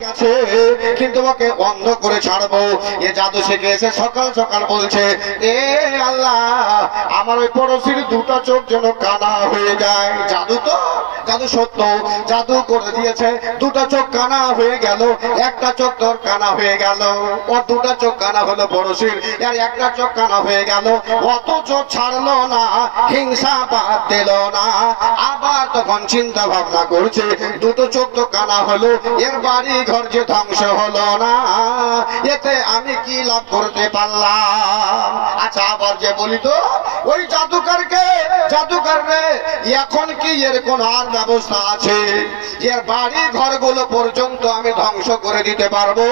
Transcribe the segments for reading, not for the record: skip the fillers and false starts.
আছে কিন্তু ওকে অন্ধ করে ছাড়বো। এ জাদু শিখে এসে সকাল সকাল বলছে, এ আল্লাহ আমার ওই পড়োশির দুটো চোখ যেন কানা হয়ে যায়। জাদু তো জাদু সত্য, জাদু করে দিয়েছে, দুটো চোখ কানা হয়ে গেল, একটা চোখ তোর কানা হয়ে গেল। ওর দুটো চোখ কানা হলো পড়োশির, আর একটা চোখ কানা হয়ে গেল। অথচ ছাড়লো না, হিংসা বাদ দিল না। আবার তখন চিন্তা ভাবনা করছে, দুটো চোখ তো কানা হলো, এর বাড়ি ঘর যে ধ্বংস হলো না, এতে আমি কি লাভ করতে পারলাম? আচ্ছা আবার যে বলি তো, ওই জাদুকরকে, জাদুকর রে এখন কি এর কোন আর ব্যবস্থা আছে যে বাড়ি ঘরগুলো পর্যন্ত আমি ধ্বংস করে দিতে পারবো,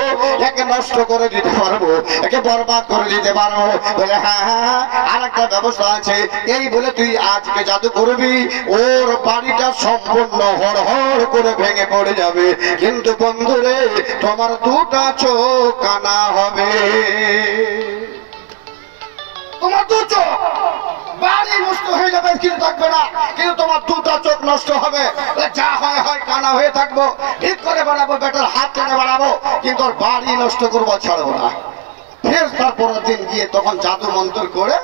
একে নষ্ট করে দিতে পারবো, একে বরবাদ করে দিতে পারবো? বলে হ্যাঁ হ্যাঁ আর একটা ব্যবস্থা আছে। এই বলে তুই আজকে জাদু করবি, ওর বাড়িটা সম্পূর্ণ হড়হড় করে ভেঙে পড়ে যাবে, কিন্তু বন্ধুরে তোমার দুটা চোখ কানা হবে। তোমার দু চোখ বাড়ি নষ্ট হয়ে যাবে, কিছু থাকবে না, কিন্তু তোমার দুটা চোখ নষ্ট হবে। যা হয় হয়, কানা হয়ে থাকবো, ঠিক করে বাড়াবো, বেটার হাত টেনে বাড়াবো, কিন্তু ওর বাড়ি নষ্ট করবো, ছাড়বো না। ফের তারপরের দিন গিয়ে তখন জাদু মন্ত্র করে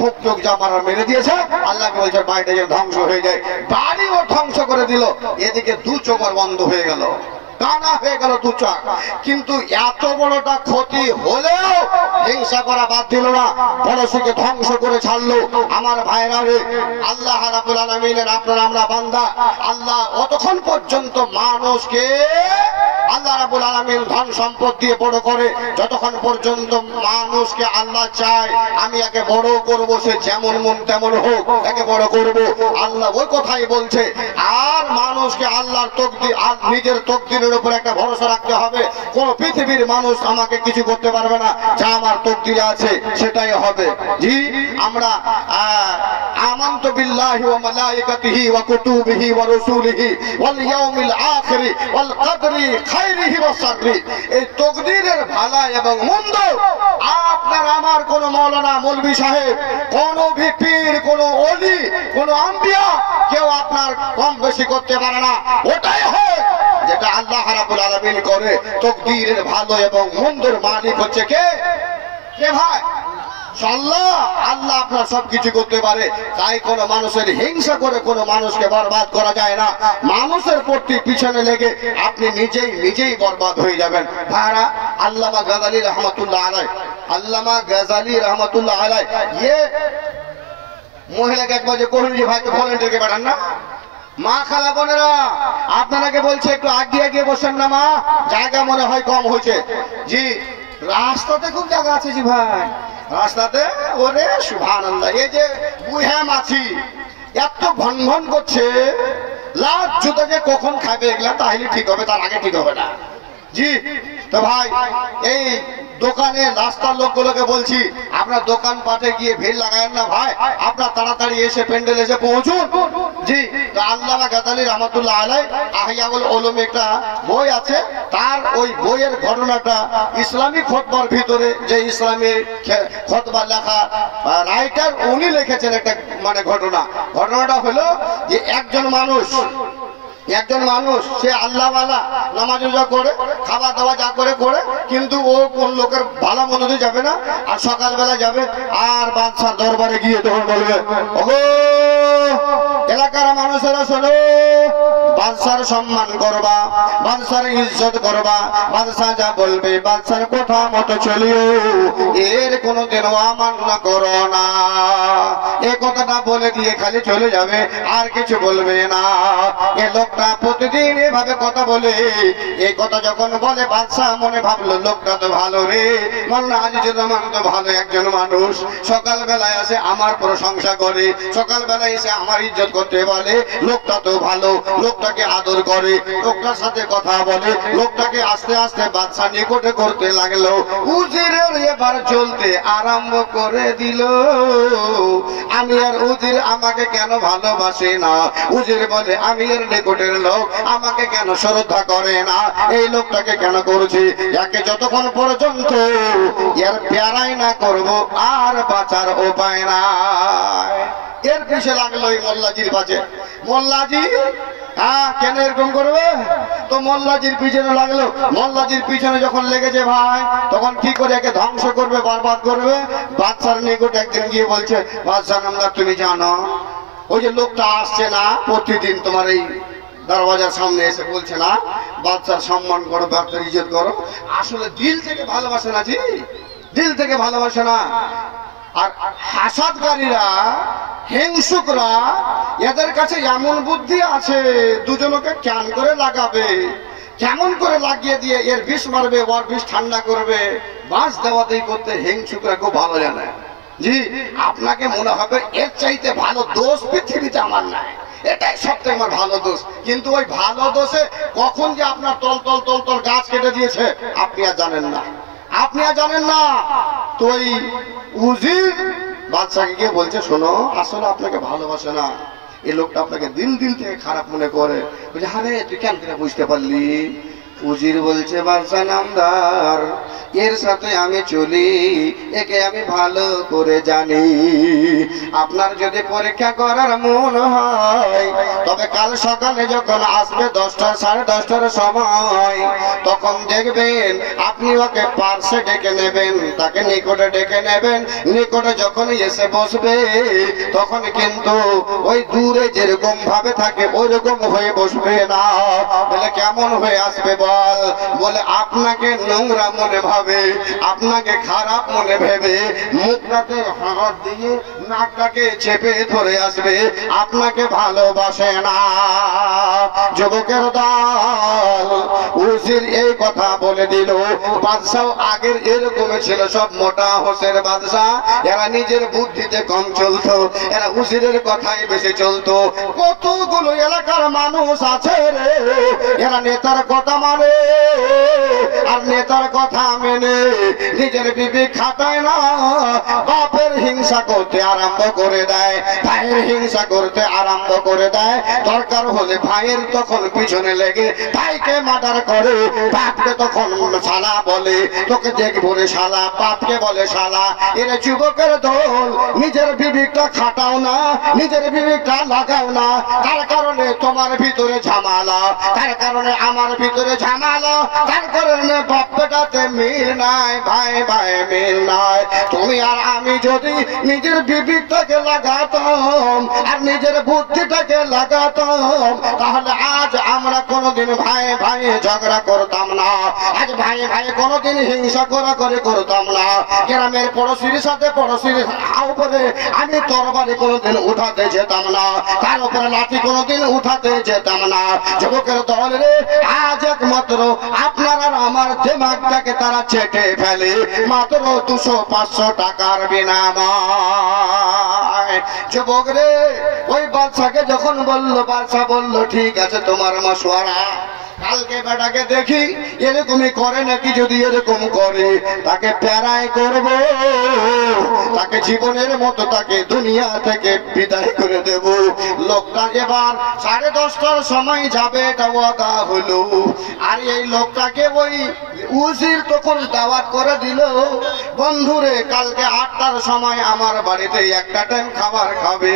মুখ চোখ যা মারা মেরে দিয়েছে, আল্লাহকে বলছে বাড়িটা যেন ধ্বংস হয়ে যায়। বাড়ি ও ধ্বংস করে দিল, এদিকে দু চোখ আর বন্ধ হয়ে গেল, কানা হয়ে গেল দু চোখ। কিন্তু এত বড়টা ক্ষতি হলেও হিংসা করা বাদ দিল না, পড়োশিকে ধ্বংস করে ছাড়লো। আমার ভাইরা রে, আল্লাহ রাব্বুল আলামিনের আপনার আমরা বান্দা, আল্লাহ অতক্ষণ পর্যন্ত মানুষকে আল্লাহ রাব্বুল আলামিন ধন সম্পদ দিয়ে বড় করে, যতক্ষণ পর্যন্ত মানুষকে আল্লাহ চায় আমি একে বড় করব, সে যেমন মন তেমন হোক, একে বড় করব। আল্লাহ ওই কথাই বলছে। আর মানুষকে আল্লাহর তকদির আর নিজের তকদিরের উপর একটা ভরসা রাখতে হবে। কোন পৃথিবীর মানুষ আমাকে কিছু করতে পারবে না, যা আমার তকদিরে আছে সেটাই হবে। জি, আমরা আমানতু বিল্লাহি ওয়া মালাইকাতিহি ওয়া কুতুবিহি ওয়া রাসূলিহি ওয়াল ইয়াউমিল আখির ওয়াল কদরি খায়রিহি ওয়া শাররি, এই তকদিরের ভালো এবং মন্দ আপনার আমার কোন মাওলানা মৌলভী সাহেব, কোন পীর, কোন ওলি, কোন আম্বিয়া কেউ আপনার কম বেশি করতে পারে না। ওটাই হয় যেটা আল্লাহ রাব্বুল আলামিন করে। তকদিরের ভালো এবং মন্দর মালিক হচ্ছে কে? কে ভাই? আল্লাহ। আল্লাহ আপনার সবকিছু করতে পারে। তাই কোন মানুষের হিংসা করে কোন মানুষকে বরবাদ করা যায় না। মানুষের প্রতি পিছনে লেগে আপনি নিজেই বরবাদ হয়ে যাবেন। ভাইরা, আল্লামা গাজালি রহমাতুল্লাহ আলাইহি, আল্লামা গাজালি রহমাতুল্লাহ আলাইহি ये মহিলাকে একবার যে কহিন যে ভাইকে ভলেন্টিয়ারকে পাঠান না, মা খালা বোনেরা আপনাকে বলছে একটু আগিয়ে গিয়ে বসেন না, মা জায়গা মনে হয় কম হয়েছে। জি, রাস্তাতে খুব জায়গা আছে জি ভাই, রাস্তাতে। ওরে সুবহানাল্লাহ, এই যে বুড়া মাছি এত ঘন ঘন করছে, লাভ জুতাকে কখন খাবে এগুলা, তাহলে ঠিক হবে, তার আগে ঠিক হবে না। জি, তো ভাই এই দোকানে রাস্তার লোকগুলোকে বলছি, আপনার দোকান পাটে গিয়ে ভিড় লাগায়েন না ভাই, আপনার তাড়াতাড়ি এসে প্যান্ডেল এসে পৌঁছুন। জি, তো আল্লামা গাজালি রহমাতুল্লাহ আলাইহি আহিয়াউল উলুম একটা বই আছে, তার ওই বইয়ের ঘটনাটা ইসলামী খুতবার ভিতরে, যে ইসলামী খুতবা লেখা রাইটার উনি লিখেছেন একটা মানে ঘটনাটা হলো যে একজন মানুষ সে আল্লাহওয়ালা, নামাজ রোজা করে, খাওয়া দাওয়া যা করে করে, কিন্তু ও কোন লোকের ভালো মন্দ যাবে না। আর সকালবেলা যাবে আর বাদশার দরবারে গিয়ে তখন বলবে, ওগো এলাকার মানুষেরা শোনো, বাদশার সম্মান করবা, বাদশার ইজ্জত করবা, বাদশা যা বলবে বাদশার কথা মতো চলিও, এর কোনোদিন অমান্য করো না। এই কথাটা বলে দিয়ে খালি চলে যাবে, আর কিছু বলবে না। এ লোকটা প্রতিদিন এভাবে কথা বলে, এই কথা যখন বলে বাদশা মনে ভাবলো লোকটা তো ভালো রে, মাওলানা আজিজুর রহমান তো ভালো একজন মানুষ, সকালবেলায় আসে আমার প্রশংসা করে, সকালবেলায় এসে আমার ইজ্জত করতে বলে, লোকটা তো ভালো, লোকটাকে আদর করে, লোকটার সাথে কথা বলে, লোকটাকে আস্তে আস্তে বাদশা নিকটে করতে লাগলো। উজিরের এবার চলতে আরম্ভ করে দিল, আমি আর উজির আমাকে কেন ভালোবাসে না? উজির বলে আমি এর নিকটের লোক, আমাকে কেন শ্রদ্ধা করে না? এই লোকটাকে কেন করছি? একে যতক্ষণ পর্যন্ত এর প্যারাই না করব আর বাঁচার উপায় নাই। এর পিছে লাগলো এই মোল্লাজির কাছে। মোল্লাজি হ্যাঁ, কেন এরকম করবে? তো মোল্লাজির পিছনে লাগলো। মোল্লাজির পিছনে যখন লেগেছে ভাই, তখন কি করে একে ধ্বংস করবে, বরবাদ করবে। বাদশার নিকট একদিন গিয়ে বলছে, বাদশাহ নামদার তুমি জানো ওই যে লোকটা আসছে না প্রতিদিন তোমার এই দরওয়াজার সামনে এসে বলছে না বাদশার সম্মান করো, বাদশার ইজ্জত করো, আসলে দিল থেকে ভালোবাসে না, জি দিল থেকে ভালোবাসে না। আর হাসাদকারীরা, হিংসুকরা, এদের কাছে এমন বুদ্ধি আছে, দুজনকে কেন করে লাগাবে, কেমন করে লাগিয়ে দিয়ে এর বিষ মারবে, ওর বিষ ঠান্ডা করবে, বাঁশ দেওয়াতেই করতে হিংসুকরা খুব ভালো জানে। জি, আপনাকে মনে হবে এর চাইতে ভালো দোষ পৃথিবীতে আমার নাই, এটাই সবথেকে আমার ভালো দোষ। কিন্তু ওই ভালো দোষে কখন যে আপনার তল তল তল তল গাছ কেটে দিয়েছে আপনি আর জানেন না, আপনি আর জানেন না। তো ওই উজির বাদশাকে গিয়ে বলছে, শোনো আসলে আপনাকে ভালোবাসে না, এই লোকটা আপনাকে দিন দিন থেকে খারাপ মনে করে। বলছে, আরে তুই কেন করে বুঝতে পারলি? উজির বলছে, বাদশা নামদার, এর সাথে আমি চলি, একে আমি ভালো করে জানি। আপনার যদি পরীক্ষা করার মন হয় তবে কাল সকালে যখন আসবে 10টা 10:30টার সময়, তখন দেখবেন আপনি ওকে পার্শ্বে ডেকে নেবেন, তাকে নিকটে ডেকে নেবেন। নিকটে যখনই এসে বসবে তখন কিন্তু ওই দূরে যেরকম ভাবে থাকে ওইরকম হয়ে বসবে না। বলে কেমন হয়ে আসবে বল? বলে আপনাকে নোংরা মনে ভাবে, আপনাকে খারাপ মনে ভেবে মুখটাকে হাত দিয়ে নাকটাকে চেপে ধরে আসবে, আপনাকে ভালোবাসে না। যুবকের দল উজির এই কথা বলে দিল। বাদশাহ আগের এরকম ছিল, সব মোটা হোসের বাদশাহ, এরা নিজের বুদ্ধিতে কম চলতো, এরা উজিরের কথাই বেশি চলতো। কতগুলো এলাকার মানুষ আছে রে, এরা নেতার কথা মানে, আর নেতার কথা মেনে নিজের বিবেক খাটায় না, বাপের হিংসা করতে আরম্ভ করে দেয়, ভাইয়ের হিংসা করতে আরম্ভ করে দেয়। দরকার হলে ভাইয়ের তখন পিছনে লেগে ভাইকে মার্ডার করে, বাপকে তখন শালা বলে, তোকে দেখবো রে শালা, বাপকে বলে শালা। এর যুবকের দল নিজের বিবেকটা খাটাও না, নিজের বিবেকটা লাগাও না। তার কারণে তোমার ভিতরে ঝামেলা, তার কারণে আমার ভিতরে ঝামেলা, তার কারণে বাপ বেটাতে মিল নাই, ভাই ভাই মিল নাই। তুমি আর আমি যদি নিজের বিবেকটাকে লাগাতাম আর নিজের বুদ্ধিটাকে লাগাতাম, তাহলে আজ আমরা কোনোদিন ভাই ভাই ঝগড়া করতাম না, আজ ভাই ভাই কোনোদিন হিংসা করাকরি করতাম না। গ্রামের পড়োশির সাথে পড়োশির উপরে আমি তরবারি কোনোদিন উঠাতে যেতাম না, তার উপরে লাঠি কোনোদিন উঠাতে যেতাম না। যুবকের দল রে, আজ একমাত্র আপনার আর আমার দিমাগটাকে তারা চেটে ফেলে মাত্র 200-500 টাকার বিনিময়ে। যুবক রে, ওই বাদশাকে যখন বললো, বাদশা বললো ঠিক আছে তোমার মশওয়ারা, কালকে বেটাকে দেখি এরকমই করে নাকি, যদি এরকম করে তাকে প্যারাই করব, তাকে জীবনের মতো তাকে দুনিয়া থেকে বিদায় করে দেব। লোকটা এবার 10:30টার সময় যাবে, এটা ওয়াদা হলো। আর এই লোকটাকে ওই উজির তখন দাওয়াত করে দিল, বন্ধুরে কালকে 8টার সময় আমার বাড়িতে একটা টাইম খাবার খাবে।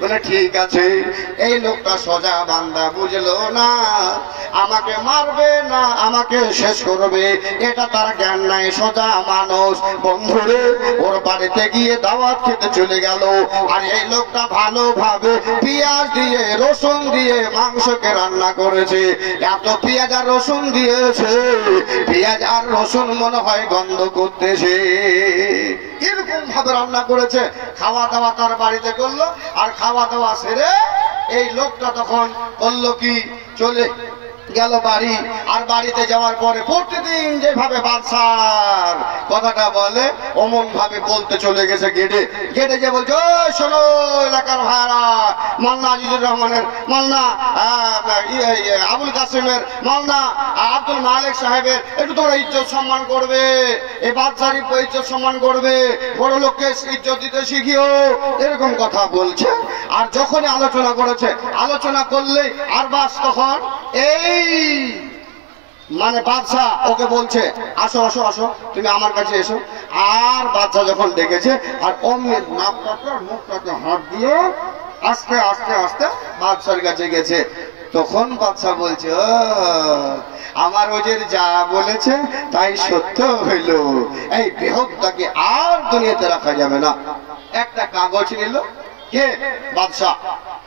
বলে ঠিক আছে। এই লোকটা সোজা বান্দা, বুঝলো না আমাকে মারবে না আমাকে শেষ করবে, এটা তার জ্ঞান নাই, সোজা মানুষ। বন্ধুরে ওর বাড়িতে গিয়ে দাওয়াত খেতে চলে গেল। আর এই লোকটা ভালোভাবে পেঁয়াজ দিয়ে রসুন দিয়ে মাংসকে রান্না করেছে। এত পেঁয়াজ আর রসুন দিয়েছে, পেঁয়াজ আর রসুন মনে হয় গন্ধ করতেছে, এরকম ভাবে রান্না করেছে। খাওয়া দাওয়া তার বাড়িতে করলো। আর খাওয়া দাওয়া সেরে এই লোকটা তখন বললো কি, চলে গেল বাড়ি। আর বাড়িতে যাওয়ার পরে প্রতিদিন যেভাবে বাদশার কথাটা বলে অমন ভাবে বলতে চলে গেছে গেটে। গেটে যে বলছে, ও শোনো এলাকার ভাইরা, মাওলানা আজিজুর রহমানের, মাওলানা আবুল কাসেমের, মাওলানা আব্দুল মালিক সাহেবের একটু তোমরা ইজ্জত সম্মান করবে, এই বাদশার ইজ্জত সম্মান করবে, বড় লোককে ইজ্জত দিতে শিখিও, এরকম কথা বলছে। আর যখনই আলোচনা করেছে, আলোচনা করলেই আর বাস তখন এই মানে বাদশা ওকে বলছে, আসো আসো আসো তুমি আমার কাছে এসো। আর বাদশা যখন ডেকেছে, আর অমনি নাকটাকে মুখটাকে হাত দিয়ে আস্তে আস্তে আস্তে বাদশার কাছে গেছে। তখন বাদশা বলছে, ও আমার ওজের যা বলেছে তাই সত্য হইল, এই বেহুদাকে আর দুনিয়াতে রাখা যাবে না। একটা কাগজ নিল, কে? বাদশা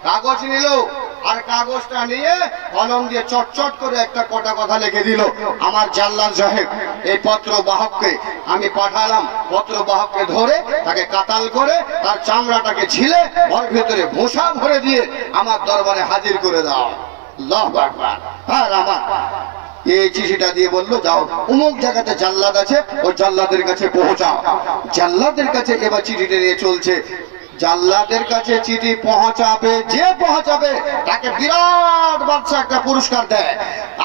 কাগজ নিল, আর কাগজটা নিয়ে কলম দিয়ে চটচট করে একটা কটা কথা লিখে দিল। আমার জাল্লাদ সাহেব এই পত্র বাহককে আমি পাঠালাম, পত্র বাহককে ধরে তাকে কাতাল করে তার চামড়াটাকে ছিলে ওর ভিতরে ভূষা ভরে দিয়ে আমার দরবারে হাজির করে দাও। আল্লাহু আকবার। আর আমার এই চিঠিটা দিয়ে বললো, যাও অমুক জায়গাতে জাল্লাদ আছে, ওই জাল্লাদের কাছে পৌঁছাও। জাল্লাদের কাছে এবার চিঠিটা নিয়ে চলছে। জাল্লাদের কাছে চিঠি পৌঁছাবে, যে পৌঁছাবে তাকে বিরাট বাদশা একটা পুরস্কার দেয়।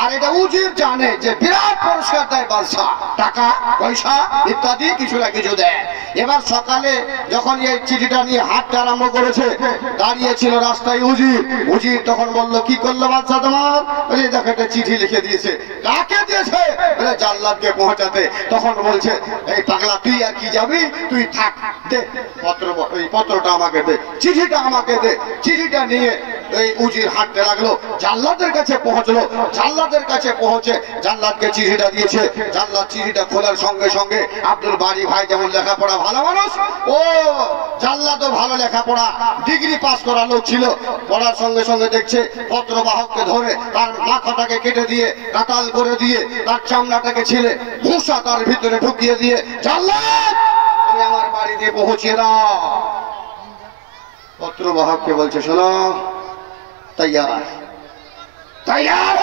আর এটা উজির জানে যে বিরাট পুরস্কার দেয় বাদশা, টাকা পয়সা ইত্যাদি কিছু না কিছু দেয়। এবার সকালে যখন এই চিঠিটা নিয়ে হাঁটতে আরম্ভ করেছে, দাঁড়িয়েছিল রাস্তায় উজির। উজির তখন বলল, কি করলো বাদশা তোমার? বলে দেখো একটা চিঠি লিখে দিয়েছে। কাকে দিয়েছে? বলে জাল্লাদকে পৌঁছাতে। তখন বলছে, এই পাগলা তুই আর কি যাবি, তুই থাক, দে পত্র, ওই পত্রটা আমাকে দে, চিঠিটা আমাকে দে। চিঠিটা নিয়ে এই উজির হাঁটতে লাগলো, জাল্লাদের কাছে পৌঁছলো। জাল্লাদের কাছে পৌঁছে জাল্লাদকে চিঠিটা দিয়েছে। জাল্লাদ চিঠিটা খোলার সঙ্গে সঙ্গে আব্দুল বারী ভাই যেমন লেখাপড়া ভালো মানুষ, ও জাল্লাদও ভালো লেখাপড়া ডিগ্রি পাস করা লোক ছিল। পড়ার সঙ্গে সঙ্গে দেখছে পত্র বাহককে ধরে তার মাথাটাকে কেটে দিয়ে কাটাল করে দিয়ে তার চামড়াটাকে ছিলে ভূষা তার ভিতরে ঢুকিয়ে দিয়ে, জাল্লাদ তুমি আমার বাড়িতে পৌঁছিয়ে দাও। পত্র বাহককে বলছে, শোনো, তৈয়ার তৈয়ার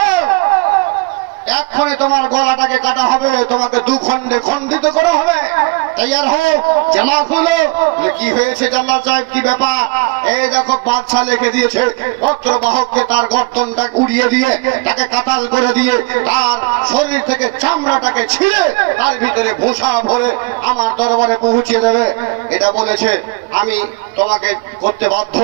এক্ষণে তোমার গলাটাকে কাটা হবে, তোমাকে দু খণ্ডে খণ্ডিত করা হবে, তৈয়ার হও, জামা খুলো। কি হয়েছে জাল্লাদ সাহেব, কি ব্যাপার? এই দেখো বাদশা লিখে দিয়েছে পত্র বাহককে তার গর্দনটা উড়িয়ে দিয়ে তাকে কাতাল করে দিয়ে তার শরীর থেকে চামড়াটাকে ছিঁড়ে তার ভিতরে ভূষা ভরে আমার দরবারে পৌঁছিয়ে দেবে। এটা বলেছে, আমি তোমাকে করতে বাধ্য,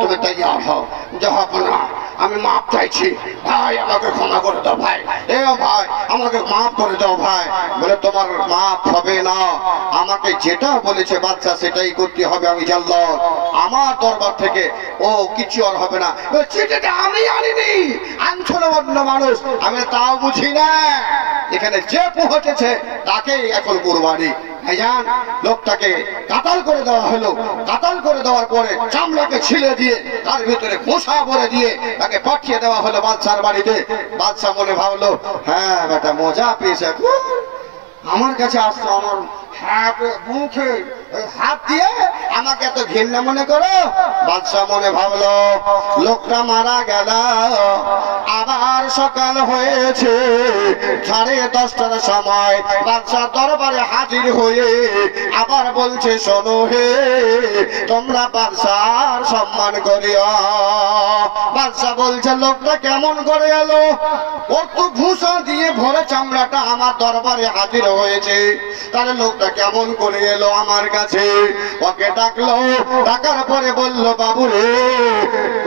তুমি তৈয়ার হও। জাহাপনা আমি মাপ চাইছি ভাই, আমাকে ক্ষমা করে দাও ভাই, এ ভাই আমাকে মাফ করে দাও ভাই। বলে তোমার মাফ হবে না, আমাকে যেটা বলেছে বাদশা সেটাই করতে হবে। আমি জাল্লাদ, আমার দরবার থেকে ও কিছু আর হবে না। চিঠিটা আমি আনিনি, আনছিল অন্য মানুষ, আমি তাও বুঝি না। এখানে যে পৌঁছেছে তাকেই এখন কুরবানি। ভাইজান লোকটাকে কাতাল করে দেওয়া হলো। কাতাল করে দেওয়ার পরে চামড়াকে ছিলে দিয়ে তার ভিতরে ভূষা ভরে দিয়ে তাকে পাঠিয়ে দেওয়া হলো বাদশার বাড়িতে। বাদশা মনে ভাবলো, হ্যাঁ বেটা মজা পেয়েছে, আমার কাছে আসছো, আমার মুখে হাত দিয়ে আমাকে এত ঘৃণা মনে করো। বাদশা মনে ভাবলো, লোকটা মারা গেল, আবার সকাল হয়েছে, 10:30টার সময় বাদশা দরবারে হাজির হয়ে আবার বলছে, শোনো হে, তোমরা বাদশার সম্মান করিও। বাদশা বলছে, লোকটা কেমন করে এলো? ওর তো ভূষা দিয়ে ভরে চামড়াটা আমার দরবারে হাজির হয়েছে, তাহলে লোকটা কেমন করে এলো আমার কাছে? ওকে ডাকলো, ডাকার পরে বলল, বাবু রে,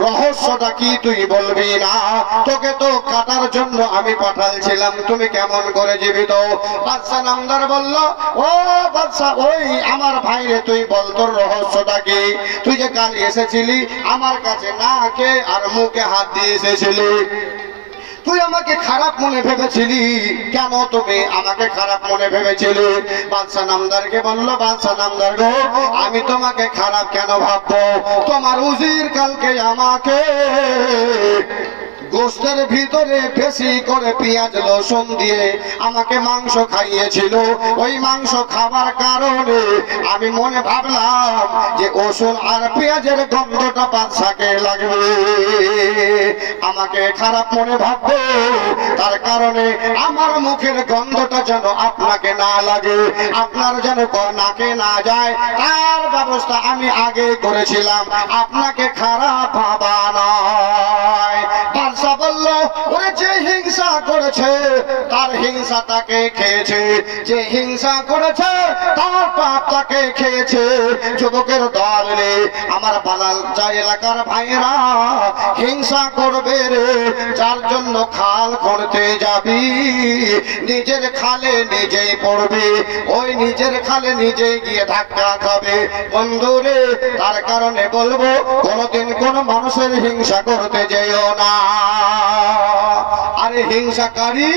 রহস্যটা কি তুই বলবি না? তোকে তো কাটার জন্য আমি পাঠালছিলাম, তুমি কেমন করে জীবিত? বাদশা নামদার বলল, ও বাদশা, ওই আমার ভাই রে, তুই বল তোর রহস্যটা কি? তুই যে কাল এসেছিলি আমার কাছে নাকে আর মুখে হাত দিয়ে এসেছিলি, তুই আমাকে খারাপ মনে ভেবেছিলি কেন? তুমি আমাকে খারাপ মনে ভেবেছিলি? বাদশা নামদারকে বলল, বাদশা নামদার গো, আমি তোমাকে খারাপ কেন ভাববো? তোমার উজির কালকে আমাকে গোস্তের ভিতরে বেশি করে পেঁয়াজ রসুন দিয়ে আমাকে মাংস খাইয়েছিল। ওই মাংস খাবার কারণে আমি মনে ভাবলাম যে রসুন আর পেঁয়াজের গন্ধটা বাদশাকে লাগবে, আমাকে খারাপ মনে ভাববে, তার কারণে আমার মুখের গন্ধটা যেন আপনাকে না লাগে, আপনার যেন নাকে না যায়, তার ব্যবস্থা আমি আগে করেছিলাম, আপনাকে খারাপ ভাবা নয়। বাদশা বলল, ওরে যে হিংসা করেছে তার হিংসা তাকে খেয়েছে, যে হিংসা করেছে তার পাপ তাকে খেয়েছে। যুবকের দল রে, আমার বালাল যা এলাকার ভাইরা, হিংসা করবে রে, যার জন্য খাল করতে যাবি নিজের খালে নিজেই পড়বি, ওই নিজের খালে নিজেই গিয়ে ধাক্কা খাবে। বন্ধুরে, তার কারণে বলবো কোনদিন কোন মানুষের হিংসা করতে যেও না। আরে হিংসাকারী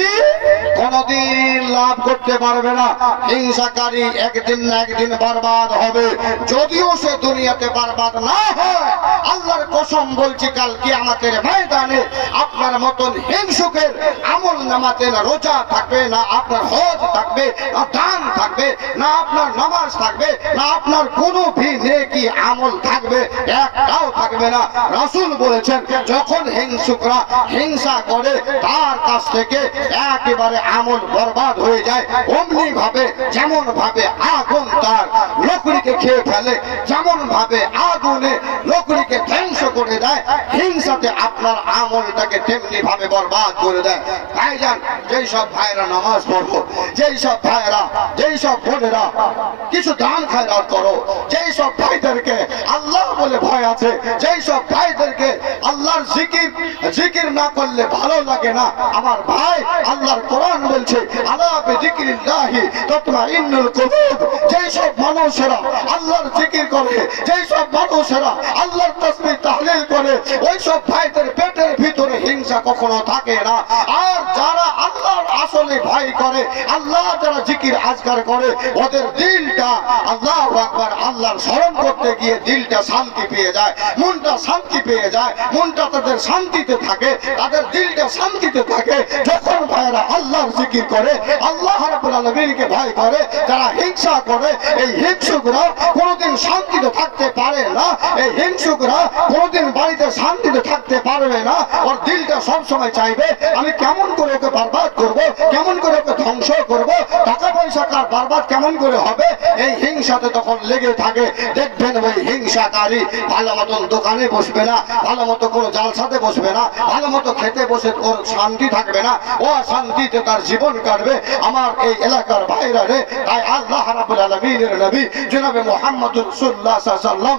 কোনদিন লাভ করতে পারবে না, হিংসাকারী একদিন না একদিন বরবাদ হবে। যদিও সে দুনিয়াতে বরবাদ না হয়, আল্লাহর কসম বলছি কাল কিয়ামতের ময়দানে আপনার মতন হিংসুকের আমল নামাতে না রোজা থাকবে, না আপনার হজ থাকবে, না দান থাকবে, না আপনার নামাজ থাকবে, না আপনার কোনো ভি নেকি আমল থাকবে, একটাও থাকবে না। রাসূল বলেছেন যখন হিংসুকরা হিংসা করে তার কাছ থেকে একেবারে আমল বরবাদ হয়ে যায়। অমনি ভাবে যেমন ভাবে আগুন তার লকড়িকে খেয়ে ফেলে, যেমন ভাবে আগুনে লকড়িকে ধ্বংস করে দেয়, হিংসাতে আপনার আমলটাকে তেমনি ভাবে বরবাদ করে দেয়। ভাইজান, যেই সব ভাইরা নামাজ পড়ো, যেই সব ভাইরা, যেই সব বোনেরা কিছু দান খায়রাত করো, যেই সব ভাইদেরকে আল্লাহ বলে ভয় আছে, যেই সব ভাইদেরকে আল্লাহর জিকির না করলে ভালো লাগে না, আমার ভাই আল্লাহর কোরআন বলছে আলা বিযিকরিল্লাহি তাতমাইন্নুল কুলুব, যেই সব মানুষেরা আল্লাহর জিকির করে, যেই সব মানুষেরা আল্লাহর তাসবিহ তাহলিল করে, ওই সব ভাইদের পেটের ভিতরে হিংসা কখনো থাকে না। আর যারা আল্লাহর আসলে ভয় করে, আল্লাহ যারা জিকির আজকার করে, ওদের দিলটা আল্লাহু আকবার আল্লাহর স্মরণ করতে গিয়ে দিলটা শান্তি পেয়ে যায়, মনটা শান্তি পেয়ে যায়, মনটা তাদের শান্তিতে থাকে, তাদের দিলটা শান্তিতে থাকে। যখন ভাইরা আল্লাহর জিকির করে, আল্লাহ রাব্বুল আলামিনকে ভয় করে, যারা হিংসা করে, এই হিংসুকরা কোনোদিন শান্তিতে থাকতে পারে না। এই হিংসুকরা কোনোদিন বাড়িতে শান্তিতে থাকতে পারবে না। ওর দিলটা সব সময় চাইবে আমি কেমন করে ওকে বরবাদ করব, কেমন করে ওকে ধ্বংস করব, টাকা পয়সা কার বরবাদ কেমন করে হবে, এই হিংসাতে তখন লেগে থাকে। দেখবেন ওই হিংসাকারী ভালো মতন দোকানে বসবে না, ভালো মতো কোনো জালসাতে বসবে না, ভালো মতো খেতে বসে ওর শান্তি থাকবে না, ও শান্তিতে তার জীবন কাটবে। আমার এই এলাকার ভাইরা রে, তাই আল্লাহ রাব্বুল আলামিনের নবী জনাবে মুহাম্মদুর রাসূলুল্লাহ সাল্লাল্লাহু আলাইহি ওয়াসাল্লাম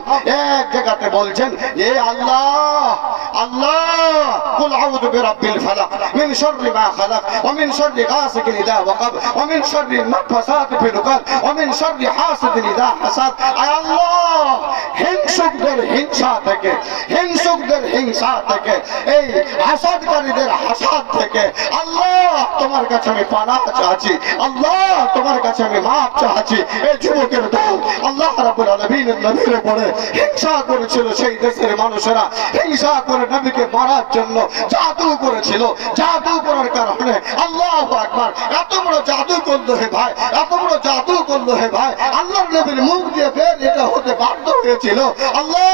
এক জায়গাতে বলছেন, এ আল্লাহ আল্লাহ কুল আউযু বিরাব্বিল ফালাক মিন শাররি মা খালাক ওয়া মিন শাররি গাসিকিন ইযা ওয়াকাব ওয়া মিন শাররি নাফাসাতি ফিল উকাদ ওয়া মিন শাররি হাসিদিন ইযা হাসাদ। আয় আল্লাহ, হিংসুকদের হিংসা থেকে, হিংসুকদের হিংসা থেকে, এই হাসাদকারীদের হাসাদ থেকে আল্লাহ তোমার কাছে আমি পানাহ চাচ্ছি, আল্লাহ তোমার কাছে আমি মাফ চাচ্ছি। এই যুবকের দল আল্লাহ রাব্বুল আলামিনের নবীর উপরে হিংসা করেছিল, সেই দেশের মানুষেরা হিংসা করে নবীকে মারার জন্য জাদু করেছিল। জাদু করার কারণে আল্লাহু আকবার, এত বড় জাদু করলো হে ভাই, এত বড় জাদু করলো হে ভাই, আল্লাহর নবীর মুখ দিয়ে বের এটা হতে বাধ্য হয়েছিল। আল্লাহ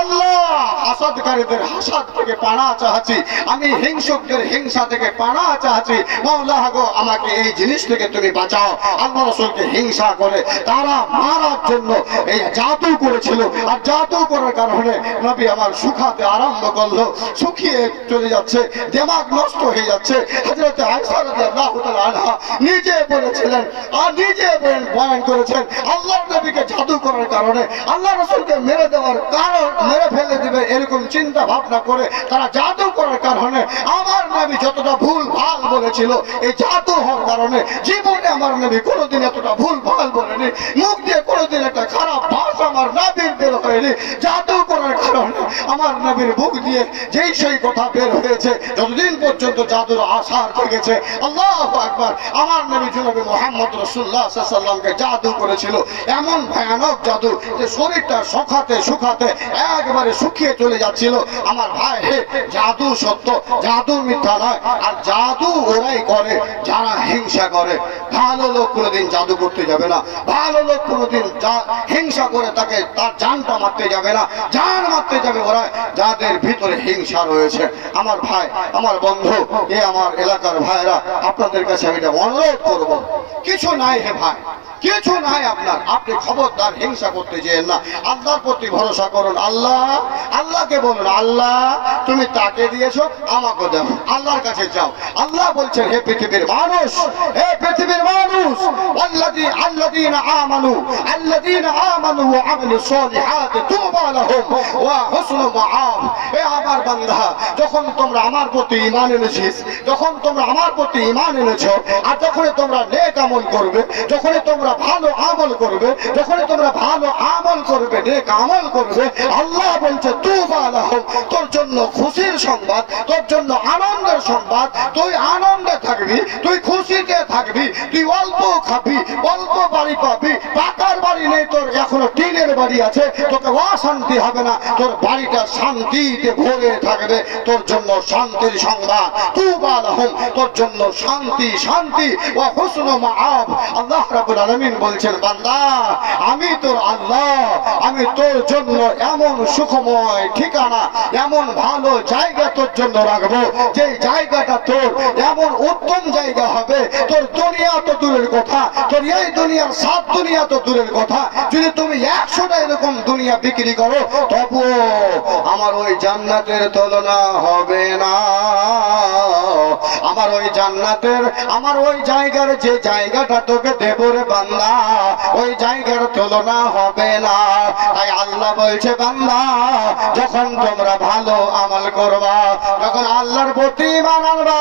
আল্লাহ, হাসাদকারীদের হাসাদ থেকে পানাহ চাচ্ছি, আমি হিংসুকদের হিংসা থেকে পানাহ চাচ্ছি। মাওলা গো, আমাকে এই জিনিস থেকে তুমি বাঁচাও। আল্লাহ রাসূলকে হিংসা করে তারা মারার জন্য এই জাদু করেছিল, আর জাদু করার কারণে নবী আমার শুকাতে আরম্ভ করলো, শুকিয়ে চলে যাচ্ছে, দিমাগ নষ্ট হয়ে যাচ্ছে। হযরত আয়েশা রাদিয়াল্লাহু তাআলা আনহা নিজে বলেছিলেন আর নিজে বয়ান করেছেন, আল্লাহর নবীকে জাদু করার কারণে আল্লাহ রাসূলকে মেরে দেওয়ার কারণ, মেরে ফেলে দিবে এরকম চিন্তা ভাবনা করে তারা জাদু করার কারণে আমার নবী যতটা ভুল ভাল বলেছিল, এই জাদু হওয়ার কারণে জীবনে আমার নবী কোনোদিন এতটা ভুল ভাল বলেনি, মুখ দিয়ে কোনোদিন একটা খারাপ ভাষা আমার নবীর বের হয়নি। জাদু করার কারণে আমার নবীর মুখ দিয়ে যেই সেই কথা বের হয়েছে, যতদিন পর্যন্ত জাদুর আসার থেকেছে। আল্লাহু আকবার, আমার নবী জনাবে মুহাম্মদ রাসূলুল্লাহ সাল্লাল্লাহু আলাইহি ওয়াসাল্লামকে জাদু করেছিল, এমন ভয়ানক জাদু যে শরীরটা শুকাতে শুকাতে একবারে শুকিয়ে চলে যাচ্ছিল। আমার ভাই, জাদু সত্য, জাদু মিথ্যা নয়। আর জাদু ওরাই করে যারা হিংসা করে। ভালো লোক কোনোদিন জাদু করতে যাবে না, ভালো লোক কোনোদিন হিংসা করে তাকে তার জানটা মারতে যাবে না, জান মারতে যাবে ওরা যাদের ভিতরে হিংসা রয়েছে। আমার ভাই, আমার বন্ধু, এ আমার আমার এলাকার ভাইরা, আপনাদের কাছে আমি এটা অনুরোধ করব, কিছু নাই হে ভাই, কিছু নাই আপনার, আপনি খবরদার হিংসা করতে যেন না, আল্লাহর প্রতি ভরসা করুন। আল্লাহকে বলুন, আল্লাহ তুমি তাকে দিয়েছো, আমাকে দাও, আল্লাহর কাছে যাও। আল্লাহ বলছেন, হে পৃথিবীর মানুষ, হে পৃথিবীর মানুষ, আল্লাযীনা আমানু ওয়া আমিলুস সালিহাত তুবা লাহুম ওয়া হুসনু মাআব। হে আমার বান্দা, যখন তোমরা আমার প্রতি ঈমান এনেছিস, যখন তোমরা আমার প্রতি ঈমান এনেছো, আর যখন তোমরা নেক আমল করবে, যখন তোমরা ভালো আমল করবে, যখন তোমরা ভালো আমল করবে, নেক আমল করবে, আল্লাহ বলছে তুবা লাহুম, তোর জন্য খুশির সংবাদ, তোর জন্য আনন্দের সংবাদ। তুই আনন্দে থাকবি, তুই খুশিতে থাকবি, তুই অল্প খাবি, অল্প বাড়ি পাবি, পাকার বাড়ি নেই তোর, এখনো টিনের বাড়ি আছে, তোকে অশান্তি হবে না, তোর বাড়িটা শান্তিতে ভরে থাকবে, তোর জন্য শান্তির সংবাদ। তুবা লাহুম, তোর জন্য শান্তি, শান্তি ওয়া হুসনু মাআব। আল্লাহ রাব্বুল আলামিন বলছেন, বান্দা আমি তোর আল্লাহ, আমি তোর জন্য এমন সুখময় ঠিকানা, এমন ভালো জায়গা তোর জন্য রাখবো, যে জায়গাটা তোর এমন উত্তম জায়গা হবে, তোর দুনিয়া তো দূরের কথা, তোর এই দুনিয়ার 7 দুনিয়া তো দূরের কথা, যদি তুমি 100টা এরকম দুনিয়া বিক্রি করো, তবুও আমার ওই জান্নাতের তুলনা হবে না। আমার ওই জান্নাতের, আমার ওই জায়গার যে জায়গাটা তোকে দেব রে বান্দা, ওই জায়গার তুলনা হবে না। তাই আল্লাহ বলছে, বান্দা যখন তোমরা ভালো আমল করবা, যখন আল্লাহর প্রতি ঈমান আনবা,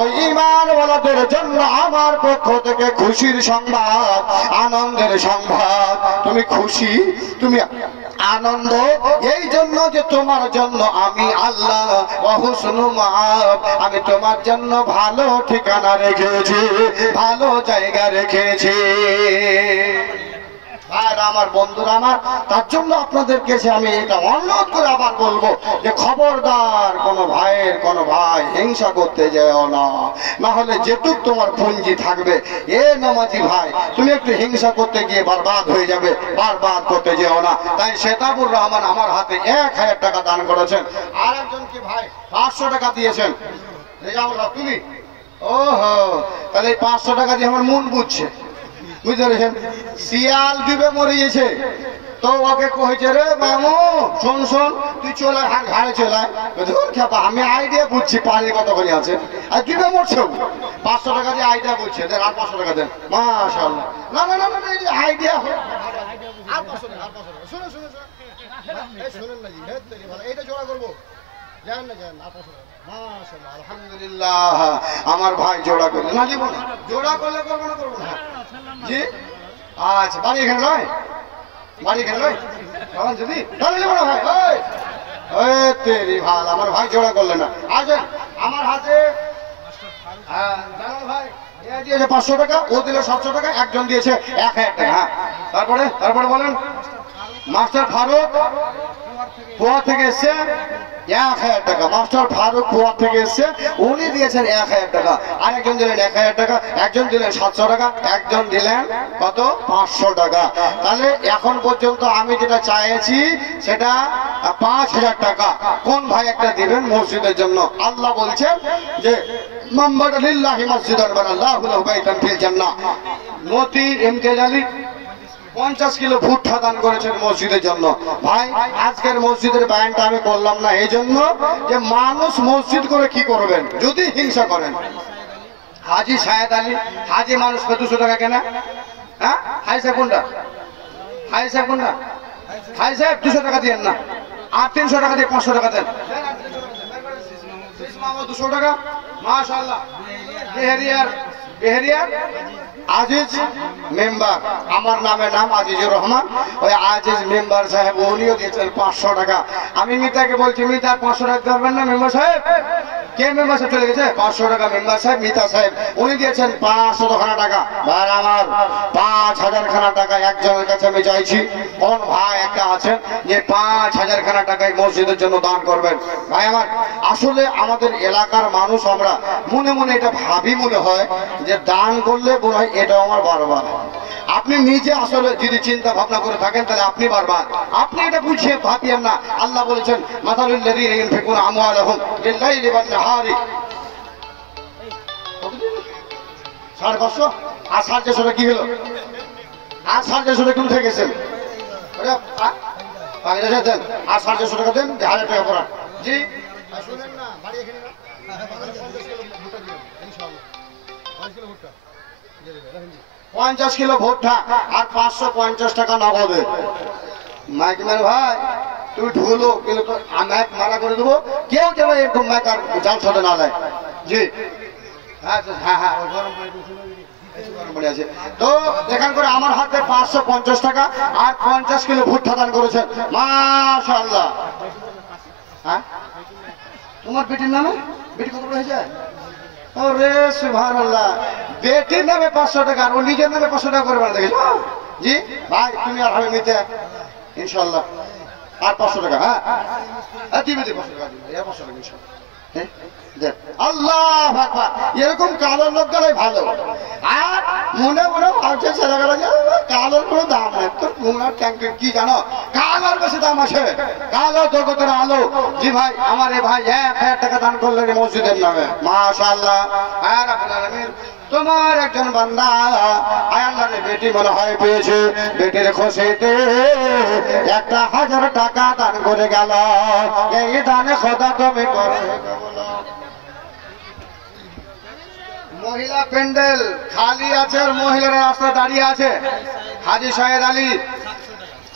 ওই ঈমান ওয়ালাদের জন্য আমার পক্ষ থেকে খুশির সংবাদ, আনন্দের সংবাদ। তুমি খুশি, তুমি আনন্দ, এই জন্য যে তোমার জন্য আমি আল্লাহ ওয়া হুসনু মাআব, আমি তোমার জন্য ভালো ঠিকানা রেখেছি, ভালো জায়গা রেখেছি। ভাইরা আমার, বন্ধুরা আমার, তার জন্য আপনাদের কাছে আমি এটা অনুরোধ করে আবার বলবো যে খবরদার কোনো ভাইয়ের, কোনো ভাই হিংসা করতে যেও না, না হলে যেটুক তোমার পুঞ্জি থাকবে, এ নামাজি ভাই, তুমি একটু হিংসা করতে গিয়ে বরবাদ হয়ে যাবে, বরবাদ করতে যেও না। তাই শেতাবুর রহমান আমার হাতে 1000 টাকা দান করেছেন, আর একজনকে ভাই 500 টাকা দিয়েছেন। রেজাউল্লাহ তুমি, ওহো, তাহলে এই 500 টাকা দিয়ে আমার মন বুঝছে, বুঝতে পেরেছেন? শিয়াল ডুবে মরে গেছে, তো ওকে কইছে, রে মামু শোন শোন, তুই চলে ঘাড়ে চলে, আমি আইডিয়া বুঝছি পানির কত করে আছে, আর ডুবে মরছে। 500 টাকা দিয়ে আইডিয়া বুঝছে, দেন আর 500 টাকা দেন, মাশাআল্লাহ। না না না না, এই আইডিয়া আর 500 টাকা, আর 500 টাকা, শুনে শুনে এই শুনেন না জি, এইটা জোড়া করবো, জানেন না, জানেন, আর 500 টাকা, মাশাআল্লাহ, আলহামদুলিল্লাহ। আমার ভাই জোড়া করলে না, দিব না, জোড়া করলে করবো না, করবো না জি। আচ্ছা, বাড়ি এখানে নয়, বাড়ি এখানে নয়, যদি তাহলে নেবো না ভাই। ওই তেরি ভাল, আমার ভাই জোড়া করলে না। আচ্ছা, আমার হাতে জানাল ভাই দিয়েছে 500 টাকা, ও দিল 700 টাকা, একজন দিয়েছে 1000 টাকা। হ্যাঁ, তারপরে তারপরে বলেন, মাস্টার ফারুক পোয়া থেকে এসছে 1000 টাকা, মাস্টার ফারুক পোয়া থেকে এসছে, উনি দিয়েছেন 1000 টাকা, আর একজন দিলেন 1000 টাকা, একজন দিলেন 700 টাকা, একজন দিলেন কত 500 টাকা। তাহলে এখন পর্যন্ত আমি যেটা চাইছি সেটা 5000 টাকা। কোন ভাই একটা দিবেন মসজিদের জন্য? আল্লাহ বলছেন যে মাম্বাদা লিল্লাহি মসজিদান বানাল্লাহু লাহু বাইতান ফিল জান্নাহ। মতি ইমতিয়াজ আলী 50 কিলো ভুট্টা দান করেছেন মসজিদের জন্য। ভাই, আজকের মসজিদের বয়ানটা আমি করলাম না এই জন্য যে মানুষ মসজিদ করে কি করবেন যদি হিংসা করেন। হাজি সায়েদ আলী, হাজি মানুষকে 200 টাকা কেনা, হ্যাঁ? হাই সাহেব কোনটা? হাই সাহেব কোনটা? হাই সাহেব 200 টাকা দিয়েন না, আর 300 টাকা দিয়ে 500 টাকা দেন। 200 টাকা, মাশাআল্লাহ। বেহেরিয়ার আজিজ মেম্বার, আমার নামে নাম আজিজুর রহমান, ওই আজিজ মেম্বার সাহেব উনিও দিয়েছেন 500 টাকা। আমি মিতাকে বলছি, মিতা 500 টাকা করবেন না মেম্বার সাহেব? কে মেম্বার সাহেব চলে গেছে? 500 টাকা মেম্বার সাহেব, মিতা সাহেব উনি দিয়েছেন 500 খানা টাকা। ভাই আমার 5000 খানা টাকা একজনের কাছে আমি চাইছি। কোন ভাই একটা আছেন যে 5000 খানা টাকায় মসজিদের জন্য দান করবেন? ভাই আমার, আসলে আমাদের এলাকার মানুষ আমরা মনে মনে এটা ভাবি, মনে হয় যে দান করলে মনে হয় এটাও আমার বারবার। আপনি নিজে আসলে যদি চিন্তা ভাবনা করে থাকেন তাহলে আপনি বারবার, আপনি এটা বুঝিয়ে ভাবিয়েন না। আল্লাহ বলেছেন মাসালুল লাযীনা ইউনফিকুনা আমওয়ালাহুম বিল-লাইলি ওয়ান-নাহারি 550 আর 450 কি হলো আর 450 কোন থেকে গেছেন ওটা পাগড়া দেন আর 450 টাকা দেন 1000 টাকা পড়া জি শুনেন না বাড়ি এখানে না 50 কিলো ভুট্টা আর 550 টাকা নগদে মাইকম্যান ভাই তুই ঢুলো কিন্তু আমি মানা করে দেবো কেউ যেন এরকম ম্যাক আর জাল ছাড়ে না দেয় জি হ্যাঁ হ্যাঁ হ্যাঁ গরম পানি আছে তো দেখান করে আমার হাতে 550 টাকা আর 50 কিলো ভুট্টা দান করেছেন মাশাআল্লাহ হ্যাঁ তোমার বেটির নামে বেটি কত হয়ে যায় ওরে সুবহানাল্লাহ বেটির নামে 500 টাকা আর ও নিজের নামে 500 টাকা করে বানা দেখেছো জি ভাই তুমি আর হবে নিতে ইনশাআল্লাহ আর 500 টাকা হ্যাঁ দিবে 500 টাকা দিবে 500 টাকা ইনশাআল্লাহ আল্লাহু আকবার এরকম কালো লোক গেলে ভালো আর মনে মনে ভাবছে ছেলেগুলো যে কালোর কোনো দাম নেই তোর মোনার ট্যাঙ্কে কি জানো কালোর বেশি দাম আছে কালো জগতের আলো জি ভাই আমার এ ভাই 1000 টাকা দান করলেন মসজিদের নামে মাশাআল্লাহ আর আপনার তোমার একজন বান্দা আয় আল্লাহর বেটি মনে হয় পেয়েছে বেটির খুশিতে 1000 টাকা দান করে গেল এই দানে খোদা তুমি করো মহিলা প্যান্ডেল খালি আছে আর মহিলারা রাস্তায় দাঁড়িয়ে আছে হাজী সাহেদ আলী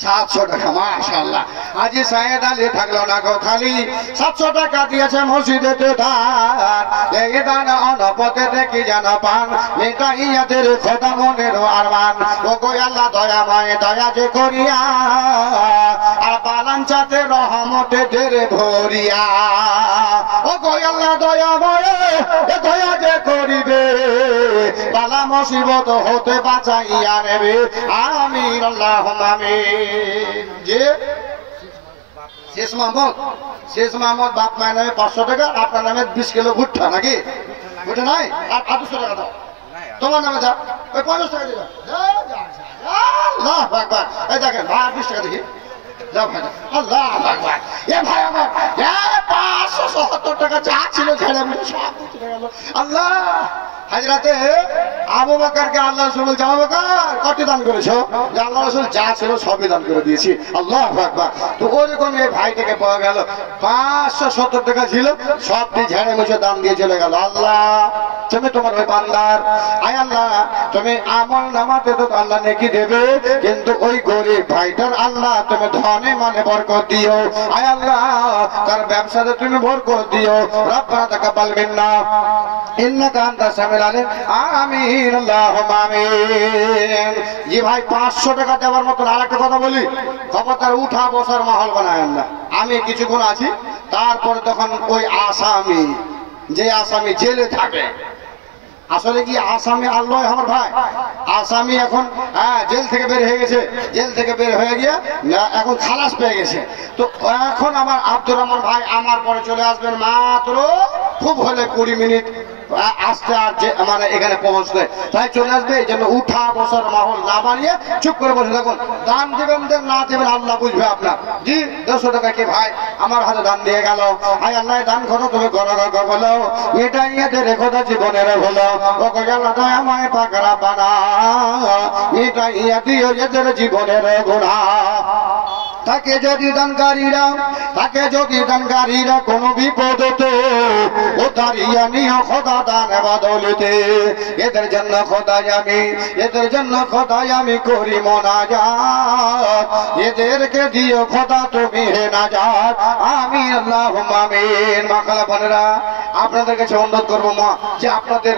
700 টাকা মাশাআল্লাহ হাজী সাহেদ আলী থাকলো না গো খালি 700 টাকা দিয়েছে মসজিদেতে দান এই দান অনপতে দেখি জানা পান মেটাইয়াদের খোদা মনের আরমান ও গো আল্লাহ দয়াময় দয়া যে করিয়া আর বালাঞ্চাতে রহমতে দেরে ভরিয়া ও গো আল্লাহ দয়াময় দয়া যে করিবে বালা মুসিবত হতে বাঁচাইয়া নেবে আমিন আল্লাহুম্মা আমিন যে শেষ মাহমুদ বাপ মায়ের নামে 500 টাকা আপনার নামে 20 কিলো ভুট্টা নাকি ভুট্টা নাই আর 200 টাকা দাও তোমার নামে দাও ওই 50 টাকা দিবা আল্লাহু আকবার এই দেখেন ভাই 20 টাকা দেখি যাও ভাই আল্লাহু আকবার এ ভাই আমার 570 টাকা যা ছিল ছেড়ে আমি সব দিতে গেল আল্লাহ হাজরাতে আবু বকরকে আল্লাহ রাসূল বলছে আবু বকর কত দান করেছো যে আল্লাহ রাসূল যা ছিল সবই দান করে দিয়েছি আল্লাহু আকবার তো ওরকম এই ভাইটাকে পাওয়া গেল 570 টাকা ছিল সবটি ঝেড়ে মুছে দান দিয়ে চলে গেল আল্লাহ তুমি তোমার ওই বান্দার আয় আল্লাহ তুমি আমল নামাতে তো আল্লাহ নেকি দেবে কিন্তু ওই গরিব ভাইটার আল্লাহ তুমি ধনে মানে বরকত দিও আয় আল্লাহ তার ব্যবসাতে তুমি বরকত দিও রব্বানা তাকাব্বাল মিন্না ইন্নাকা আনতাস সামিউল আলিম আমিন আল্লাহুম্মা আমিন জি ভাই 500 টাকা দেওয়ার মতন আরেকটা কথা বলি খবরদার উঠা বসার মাহল বানায়েন না আমি কিছুক্ষণ আছি তারপরে তখন ওই আসামি জেলে থাকে আসলে কি আসামি আল্লাহ আমার ভাই আসামি এখন জেল থেকে বের হয়ে গেছে জেল থেকে বের হয়ে গিয়ে এখন খালাস পেয়ে গেছে তো এখন আমার আব্দুর রহমান ভাই আমার পরে চলে আসবেন মাত্র খুব হলে 20 মিনিট আসতে আর মানে এখানে পৌঁছতে তাই চলে আসবে এই জন্য উঠা বসার মাহল না বানিয়ে চুপ করে বসে থাকুন দান দেবেন না দেবেন আল্লাহ বুঝবে আপনার জি 200 টাকা কি ভাই আমার হাতে দান দিয়ে গেল আয় আল্লাহ দান করো তুমি করো বলো মিটাইয়াতে রেখো দা জীবনের হলো ও গেল দয়াময় পাকড়া বানা মিটাইয়া দিও এদের জীবনের গুনাহ তাকে যদি দানকারীরা কোনো বিপদতে ও দাঁড়িয়ে নিও খোদা দান বদলতে এদের জন্য খোদাই আমি করি মোনাজাত এদেরকে দিও খোদা তুমি হে নাজাত আমিন আল্লাহুম্মা আমিন মা খালাফানেরা আপনাদের কাছে অনুরোধ করবো মা যে আপনাদের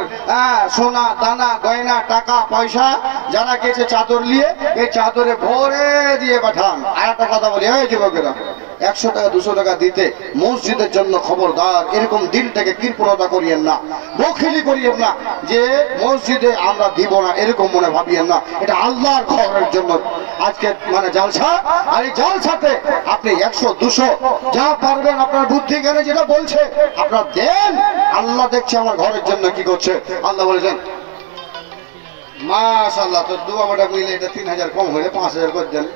সোনা দানা গয়না টাকা পয়সা যারা গেছে চাদর নিয়ে এই চাদরে ভরে দিয়ে পাঠান আর একটা কথা বলি এই যুবকেরা 100 টাকা 200 টাকা দিতে মসজিদের জন্য খবরদার এরকম দিলটাকে কৃপণতা করিয়েন না বখিলি করিয়েন না যে মসজিদে আমরা দিব না এরকম মনে ভাবিয়েন না এটা আল্লাহর ঘরের জন্য আজকে মানে জালসা আর এই জালসাতে আপনি 100 200 যা পারবেন আপনার বুদ্ধি জ্ঞানে যেটা বলছে আপনারা দেন আল্লাহ দেখছে আমার ঘরের জন্য কি করছে আল্লাহ বলেছেন মাশাআল্লাহ তো দুয়া বড় মিলে এটা 3000 কম হলে 5000 করে দেন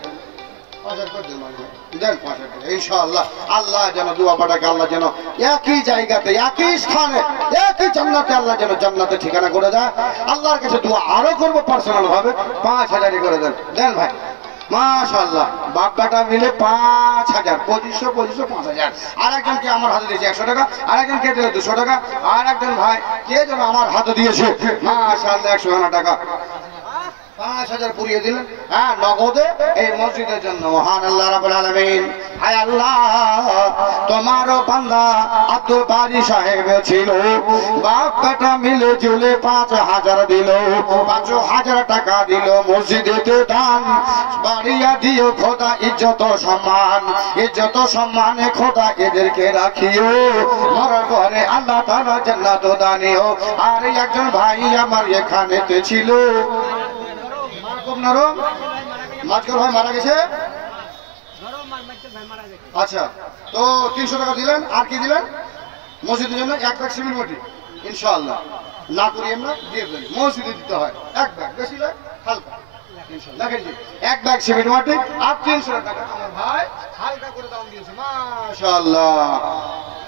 দেন 5,000 টাকা ইনশাআল্লাহ। আল্লাহ যেন দোয়া পাঠাকে, আল্লাহ যেন একই জায়গাতে একই স্থানে একই জান্নাতে আল্লাহ যেন জান্নাতে ঠিকানা করে দেয়। আল্লাহর কাছে দোয়া আরো করবো পার্সোনাল ভাবে, 5,000 করে দেন। দেন ভাই মাশাআল্লাহ, বাপ বেটা মিলে 5,000, 2500 5,000। আর একজনকে আমার হাতে দিয়েছে 100 টাকা, আর একজনকে দিল 200 টাকা, আর একজন ভাই কে যেন আমার হাতে দিয়েছে মাশাআল্লাহ 100 টাকা, 5,000 পুরিয়ে দিলেন, হ্যাঁ নগদে এই মসজিদের জন্য। মহান আল্লাহ রাব্বুল আলামিন, হায় আল্লাহ তোমারও বান্দা আব্দুল বারী সাহেব ছিল, বাপ বেটা মিলে জুলে 5,000 দিল, 5,000 টাকা দিল মসজিদেতে দান। বাড়িয়া দিও খোদা ইজ্জত সম্মানে খোদা এদেরকে রাখিও, মরার পরে আল্লাহ তাআলা জান্নাত দানিও। আর একজন ভাই আমার এখানেতে ছিল, নরম মাঝকর ভাই মারা গেছে। আচ্ছা, তো 300 টাকা দিলেন, আর কি দিলেন মসজিদের জন্য? 1 ব্যাগ সিমেন্ট মাটি ইনশাআল্লাহ, না করি আমরা দিয়ে দেবেন, মসজিদে দিতে হয় 1 ব্যাগ, বেশি লাগে হালকা ইনশাআল্লাহ। দেখেন জি 1 ব্যাগ সিমেন্ট মাটি আর 300 টাকা আমার ভাই হালকা করে দাম দিয়েছে মাশাআল্লাহ।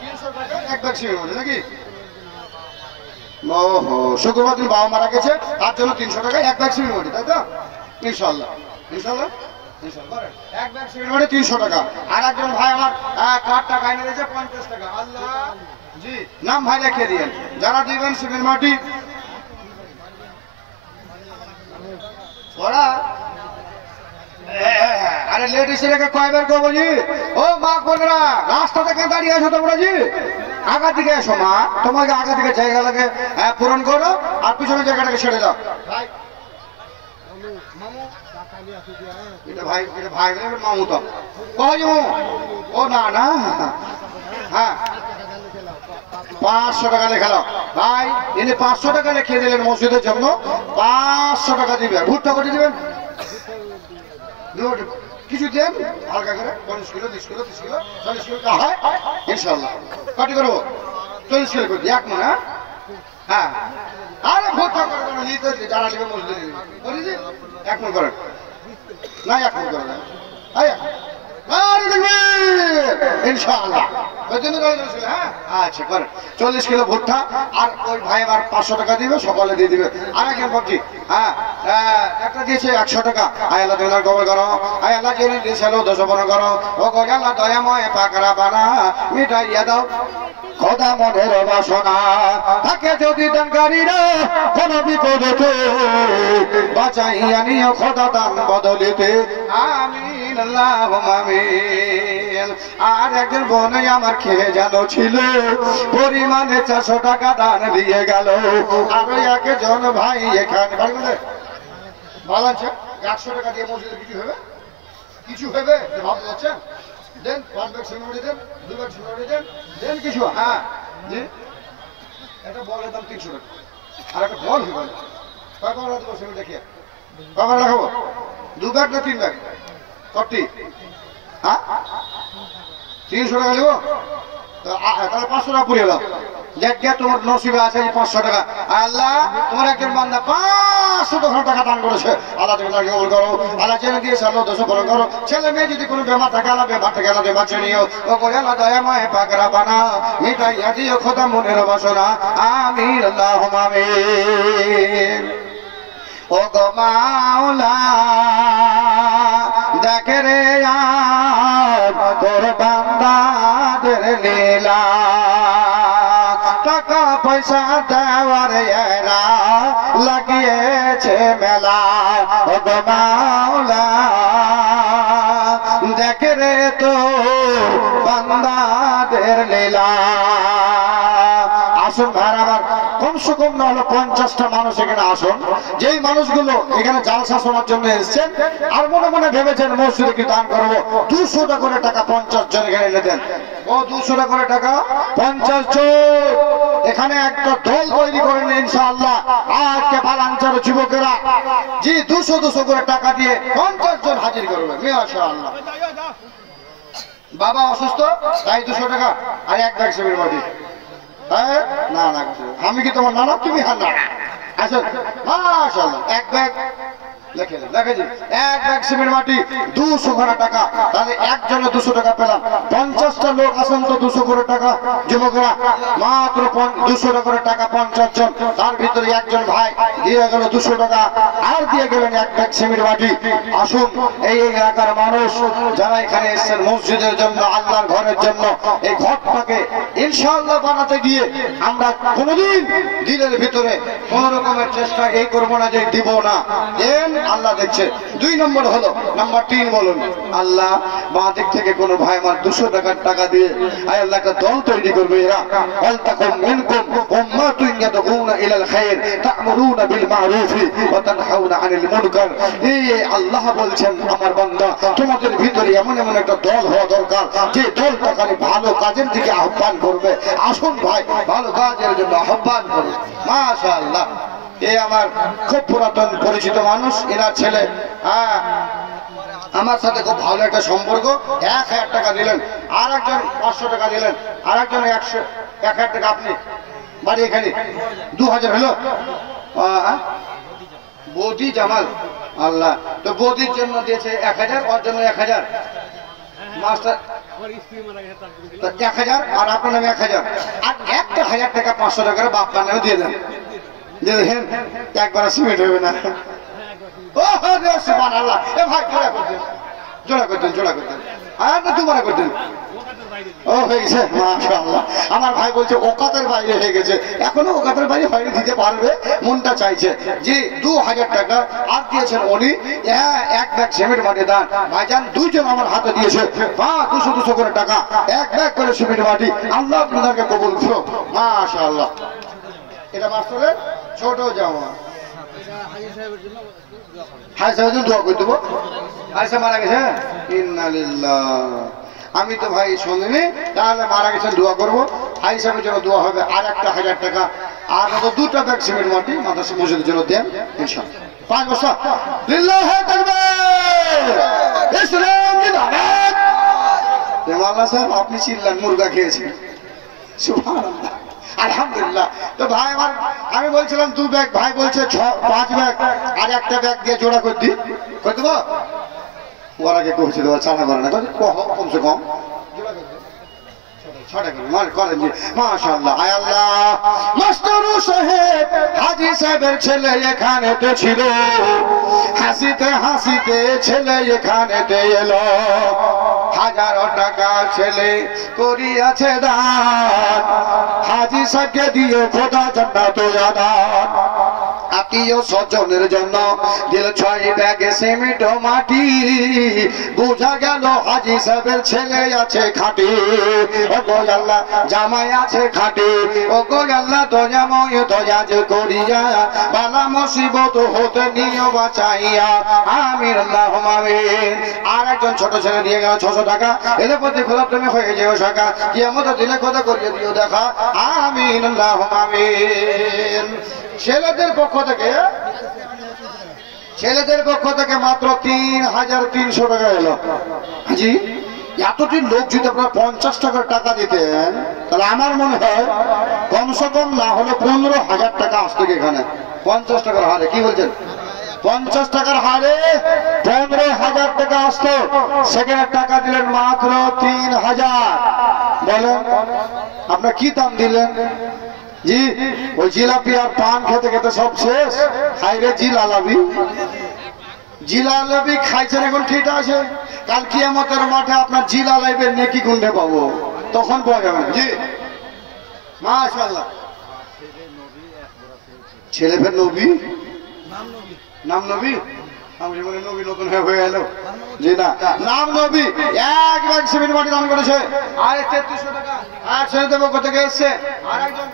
300 টাকা 1 ব্যাগ সিমেন্ট মাটি নাকি? ওহো, শুক্রবার দিন বাবা মারা গেছে, তার জন্য 300 টাকা 1 ব্যাগ সিমেন্ট মাটি, তাই তো? ইনশাআল্লাহ ইনশাআল্লাহ ইনশাআল্লাহ 1 ব্যাগ সিমেন্ট মাটি 300 টাকা। আর একজন ভাই আমার কার্ডটা কাইনে দিয়েছে 50 টাকা। আল্লাহ জি, নাম ভাই লিখে দিয়েন যারা দিবেন সিমেন্ট মাটি। ওরা আরে লেডিস এলাকা কয়বার করবো জি? ও মা বোনেরা, রাস্তাতে কেন দাঁড়িয়ে আছো তোমরা জি? আগা দিকে এসো মা, তোমাকে আগা দিকে জায়গা লাগে পূরণ করো, আর পিছনের জায়গাটাকে ছেড়ে দাও। এটা ভাই মামু তো ও না না, হ্যাঁ 500 টাকা লেখালো ভাই, ইনি 500 টাকা লিখিয়ে দিলেন মসজিদের জন্য, 500 টাকা দিবে। ভুট্টা কটি দিবেন? কিছু দেন হালকা করে, 50 কিলো 20 কিলো 30 কিলো 40 কিলো হয় ইনশাআল্লাহ। কটি করবো? 40 কিলো করে দিই, 1 মন। হ্যাঁ আরে ভুট্টা করে নিতে যারা নেবে মসজিদে নেবে, বলি যে 1 মন করেন না, 1 মন করে দেন ইনশাআল্লাহ। হ্যাঁ আচ্ছা করেন 40 কিলো ভুট্টা, আর ওই ভাই আবার 500 টাকা দিবে, সকালে দিয়ে দিবে। আর একজন ভাবছি হ্যাঁ একটা দিয়েছে 100 টাকা। আয় আল্লাহ তোমার কবর করো, আয় আল্লাহ যিনি দিয়েছিল দোষপূরণ করো, ও গো আল্লাহ দয়াময় পাকরা বানা মিটাইয়া দাও খোদা মনের বাসনা। থাকে যদি দানকারীরা কোন বিপদেতে, বাঁচাইয়া নিও খোদা দান বদলিতে, আমিন আল্লাহুম্মা আমিন। আর একজন বোন আমার খেয়ে জানো ছিল, পরিমাণে 400 টাকা দান দিয়ে গেল। আর একজন ভাই এখানে বাড়ি বলে ভালো আছে, 100 টাকা দিয়ে মসজিদে কিছু হবে? কিছু হবে ভাবতে যাচ্ছেন? দেন 5 ব্যাগ সিমেন্ট দেন, 2 ব্যাগ সিমেন্ট দেন, দেন কিছু। হ্যাঁ জি, একটা বলের দাম 300 টাকা, আর একটা বল হবে কয় কবার দেবো সিমেন্ট দেখিয়ে, কবার রাখাবো? 2 ব্যাগ না 3 ব্যাগ? কটি? হ্যাঁ 300 টাকা নেবো, তাহলে 500 টাকা পুড়িয়ে দাও। দেখ তোমার নসিবে আছে 500 টাকা। আল্লাহ তোমার একজন বান্দা 500 টাকা দান করেছে, আল্লাহ তুমি তাকে কবুল করো। আল্লাহ জেনে দিয়েছে, আল্লাহ দোষ পূরণ করো। ছেলে মেয়ে যদি কোনো বেমার থাকে, আল্লাহ বেমার থেকে আল্লাহ বাঁচিয়ে নিও। ও কই আল্লাহ দয়াময় পাকরা বানা মিটাইয়া দিও খোদা মনের বাসনা, আমিন আল্লাহুম্মা আমিন। ও গো মাওলা দেখে রে তোর বান্দাদের লীলা, টাকা পয়সা দেওয়ার এরা লাগিয়েছে মেলা। ও গো মাওলা দেখে রে তো বান্দাদের লীলা। আসুন ভাই আমার, কমসে কম না হলো 50টা মানুষ এখানে আসুন, যেই মানুষগুলো এখানে জালসা শোনার জন্য এসেছেন আর মনে মনে ভেবেছেন মসজিদে কি দান করবো, 200 টাকা করে টাকা 50 জন এখানে এনে দেন। ও 200 টাকা করে টাকা 50 জন, এখানে একটা দল তৈরি করেন ইনশাআল্লাহ। আজকে বালাঞ্চার যুবকেরা জি 200 করে টাকা দিয়ে 50 জন হাজির করবে মাশাআল্লাহ। বাবা অসুস্থ তাই 200 টাকা আর 1 ব্যাগ সিমেন্ট মাটি। না না আমি কি তোমার নানা? তুমি হ্যাঁ না। আচ্ছা মাশাআল্লাহ 1 ব্যাগ দেখেছি এক ব্যাগ সিমেন্ট মাটি 200 করে টাকা, তাহলে একজনে 200 টাকা পেলাম। 50টা লোক আসেন তো 200 করে টাকা, যুবকরা মাত্র 200 টাকা করে টাকা 50 জন, তার ভিতরে একজন ভাই দিয়ে গেল 200 টাকা, আর দিয়ে গেলেন এক ব্যাগ সিমেন্ট মাটি। আসুন এই এলাকার মানুষ যারা এখানে এসেছেন মসজিদের জন্য, আল্লাহর ঘরের জন্য, এই ঘরটাকে ইনশাআল্লাহ বানাতে গিয়ে আমরা কোনোদিন দিলের ভিতরে কোন রকমের চেষ্টা এই করবো না যে দিব না, দেন আল্লাহ দেখছে। 2 নম্বর হলো, নাম্বার 3 বলুন, আল্লাহ বাঁ দিক থেকে কোনো ভাই আমার 200 টাকার টাকা দিয়ে আয় আল্লাহ একটা দল তৈরি করবে, এরা ওয়ালতাকুম মিনকুম উম্মাতুন ইয়াদউনা ইলাল খায়র তা'মুরুনা বিল মা'রুফ ওয়া তানহাউনা আনিল মুনকার। এই আল্লাহ বলছেন আমার বান্দা তোমাদের ভিতরে এমন এমন একটা দল হওয়া দরকার যে দলটা খালি ভালো কাজের দিকে আহ্বান করবে। আসুন ভাই ভালো কাজের জন্য আহ্বান করুন। মাশাআল্লাহ, এই আমার খুব পুরাতন পরিচিত মানুষ, এনার ছেলে আমার সাথে খুব ভালো একটা সম্পর্ক। 1000 টাকা দিলেন, আর একজন 500 টাকা দিলেন, আর একজন 1000 টাকা। আপনি বাড়ি এখানে 2000 হলো। বৌদি জামাল, আল্লাহ তো বৌদির জন্য দিয়েছে 1000, ওর জন্য 1000, মাস্টার 1000, আর আপনার নামে 1000, আর একটা 1000 টাকা 500 টাকার বাপ্পার নামে দিয়ে দেন। দেখেন একবার সিমেন্ট হবে না। ও রে সুবহানাল্লাহ, এ ভাই জোড়া করতেন আর না দুবার করতেন। ও হয়ে গেছে মাশাআল্লাহ। আমার ভাই বলছে ওকাতের বাইরে হয়ে গেছে, এখনো ওকাতের বাইরে হয়নি, দিতে পারবে, মনটা চাইছে। যে 2000 টাকা আর দিয়েছেন উনি, এক ব্যাগ সিমেন্ট মাটি দান ভাইজান, 2 জন আমার হাতে দিয়েছে 200 করে টাকা, এক ব্যাগ করে সিমেন্ট মাটি। আল্লাহ আপনাদেরকে কবুল করো মাশাআল্লাহ। এটা মাস্টারের ছোট জামা, হাই সাহেবের জন্য দোয়া করে দেবো। হাই সাহেব মারা গেছে, ইন্না লিল্লাহ। আমি তো ভাই শুনিনি, তাহলে মারা গেছেন দোয়া করবো। হাই সাহেবের জন্য দোয়া হবে, আর একটা 1000 টাকা, আর 2টা ব্যাগ সিমেন্ট মাটি মাদ্রাসা মসজিদের জন্য দেন ইনশাআল্লাহ। 5 বছর লিল্লাহি তাকবীর, ইসলাম জিন্দাবাদ। মাওলানা সাহেব আপনি চিল্লান, মুরগা খেয়েছেন, সুবহানাল্লাহ, আলহামদুলিল্লাহ। তো ভাই আমার, আমি বলছিলাম 2 ব্যাগ, ভাই বলছে 5 ব্যাগ, আর একটা ব্যাগ দিয়ে জোড়া করে দিই, করে দেবো। ওর আগে কমছে দেবো, চানা করে না, কমসে কম জোড়া করে মাশাআল্লাহ। আয় আল্লাহ, মাস্টার সাহেব হাজী সাহেবের ছেলে এখানেতে ছিল, হাসিতে হাসিতে ছেলে এখানেতে এলো, 1000 টাকা ছেলে করিয়াছে দান, হাজী সাহেবকে দিয়ে খোদা জান্নাত দান। আত্মীয় স্বজনের জন্য দিল 6 ব্যাগ সিমেন্ট মাটি, বোঝা গেল হাজী সাহেবের ছেলে আছে খাঁটি, ও গো আল্লাহ জামাই আছে খাঁটি, ও গো আল্লাহ দয়াময় দয়াজ করিয়া বালা মুসিবত হতে নিও বাঁচাইয়া, আমিন আল্লাহুম্মা আমিন। আর একজন ছোট ছেলে দিয়ে গেল 600 টাকা, এদের প্রতি খোদা তুমি হয়ে যেও শাখা, কিয়ামতের দিনে কথা করিয়ে দিও দেখা, আমিন আল্লাহুম্মা আমিন। ছেলেদের পক্ষ থেকে মাত্র 3300 টাকা এলো। জি, এতদিন লোক যদি আপনারা 50 টাকার টাকা দিতেন, তাহলে আমার মনে হয় কমসে কম না হলে 15,000 টাকা আসতো এখানে। 50 টাকার হারে, কি বলছেন? 50 টাকার হারে 15,000 টাকা আসতো। সেখানে টাকা দিলেন মাত্র 3000। বলেন আপনার কি দাম দিলেন? জি, ওই জিলাপি আর পান খেতে খেতে সব শেষ। হাইরে জিলালাবি খাইছেন, এখন ঠিক আছে, কাল কিয়ামতের মাঠে আপনার জিলালাইবের নেকি গুন্ডে পাবো, তখন পাওয়া যাবে না। জি মাশাআল্লাহ। ছেলে ফের নবী, নাম নবী, আমি বলে নবী নতুন হয়ে এলো। জি না, নাম নবী। 1 ব্যাগ সিমেন্ট মাটি দান করেছে, আর 3300 টাকা আর ছেলে দেবো কোথেকে এসছে, আর একজন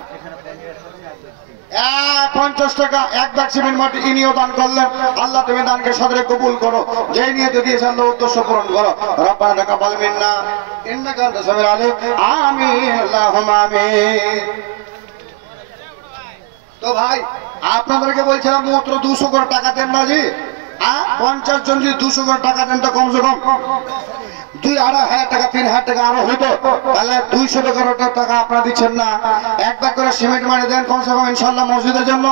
50 টাকা 1 ব্যাগ সিমেন্ট মাটি ইনিও দান করলেন। আল্লাহ তুমি দানকে সদরে কবুল করো, যে নিয়তে দিয়েছেন আল্লাহ উদ্দেশ্য পূরণ করো। রব্বানা তাকাব্বাল মিন্না ইন্নাকা আনতাস সামিউল আলিম, আমিন আল্লাহুম্মা আমিন। তো ভাই আপনাদেরকে বলছিলাম মাত্র 200 করে টাকা দেন না জি, 50 জন যদি 200 করে টাকা দেন তো কমসে কম 2,500 টাকা 3,000 টাকা আরো হতো, তাহলে 211 টাকা আপনারা দিচ্ছেন না। এক ব্যাগ করে সিমেন্ট মারি দেন কমসে কম ইনশাল্লাহ মসজিদের জন্য।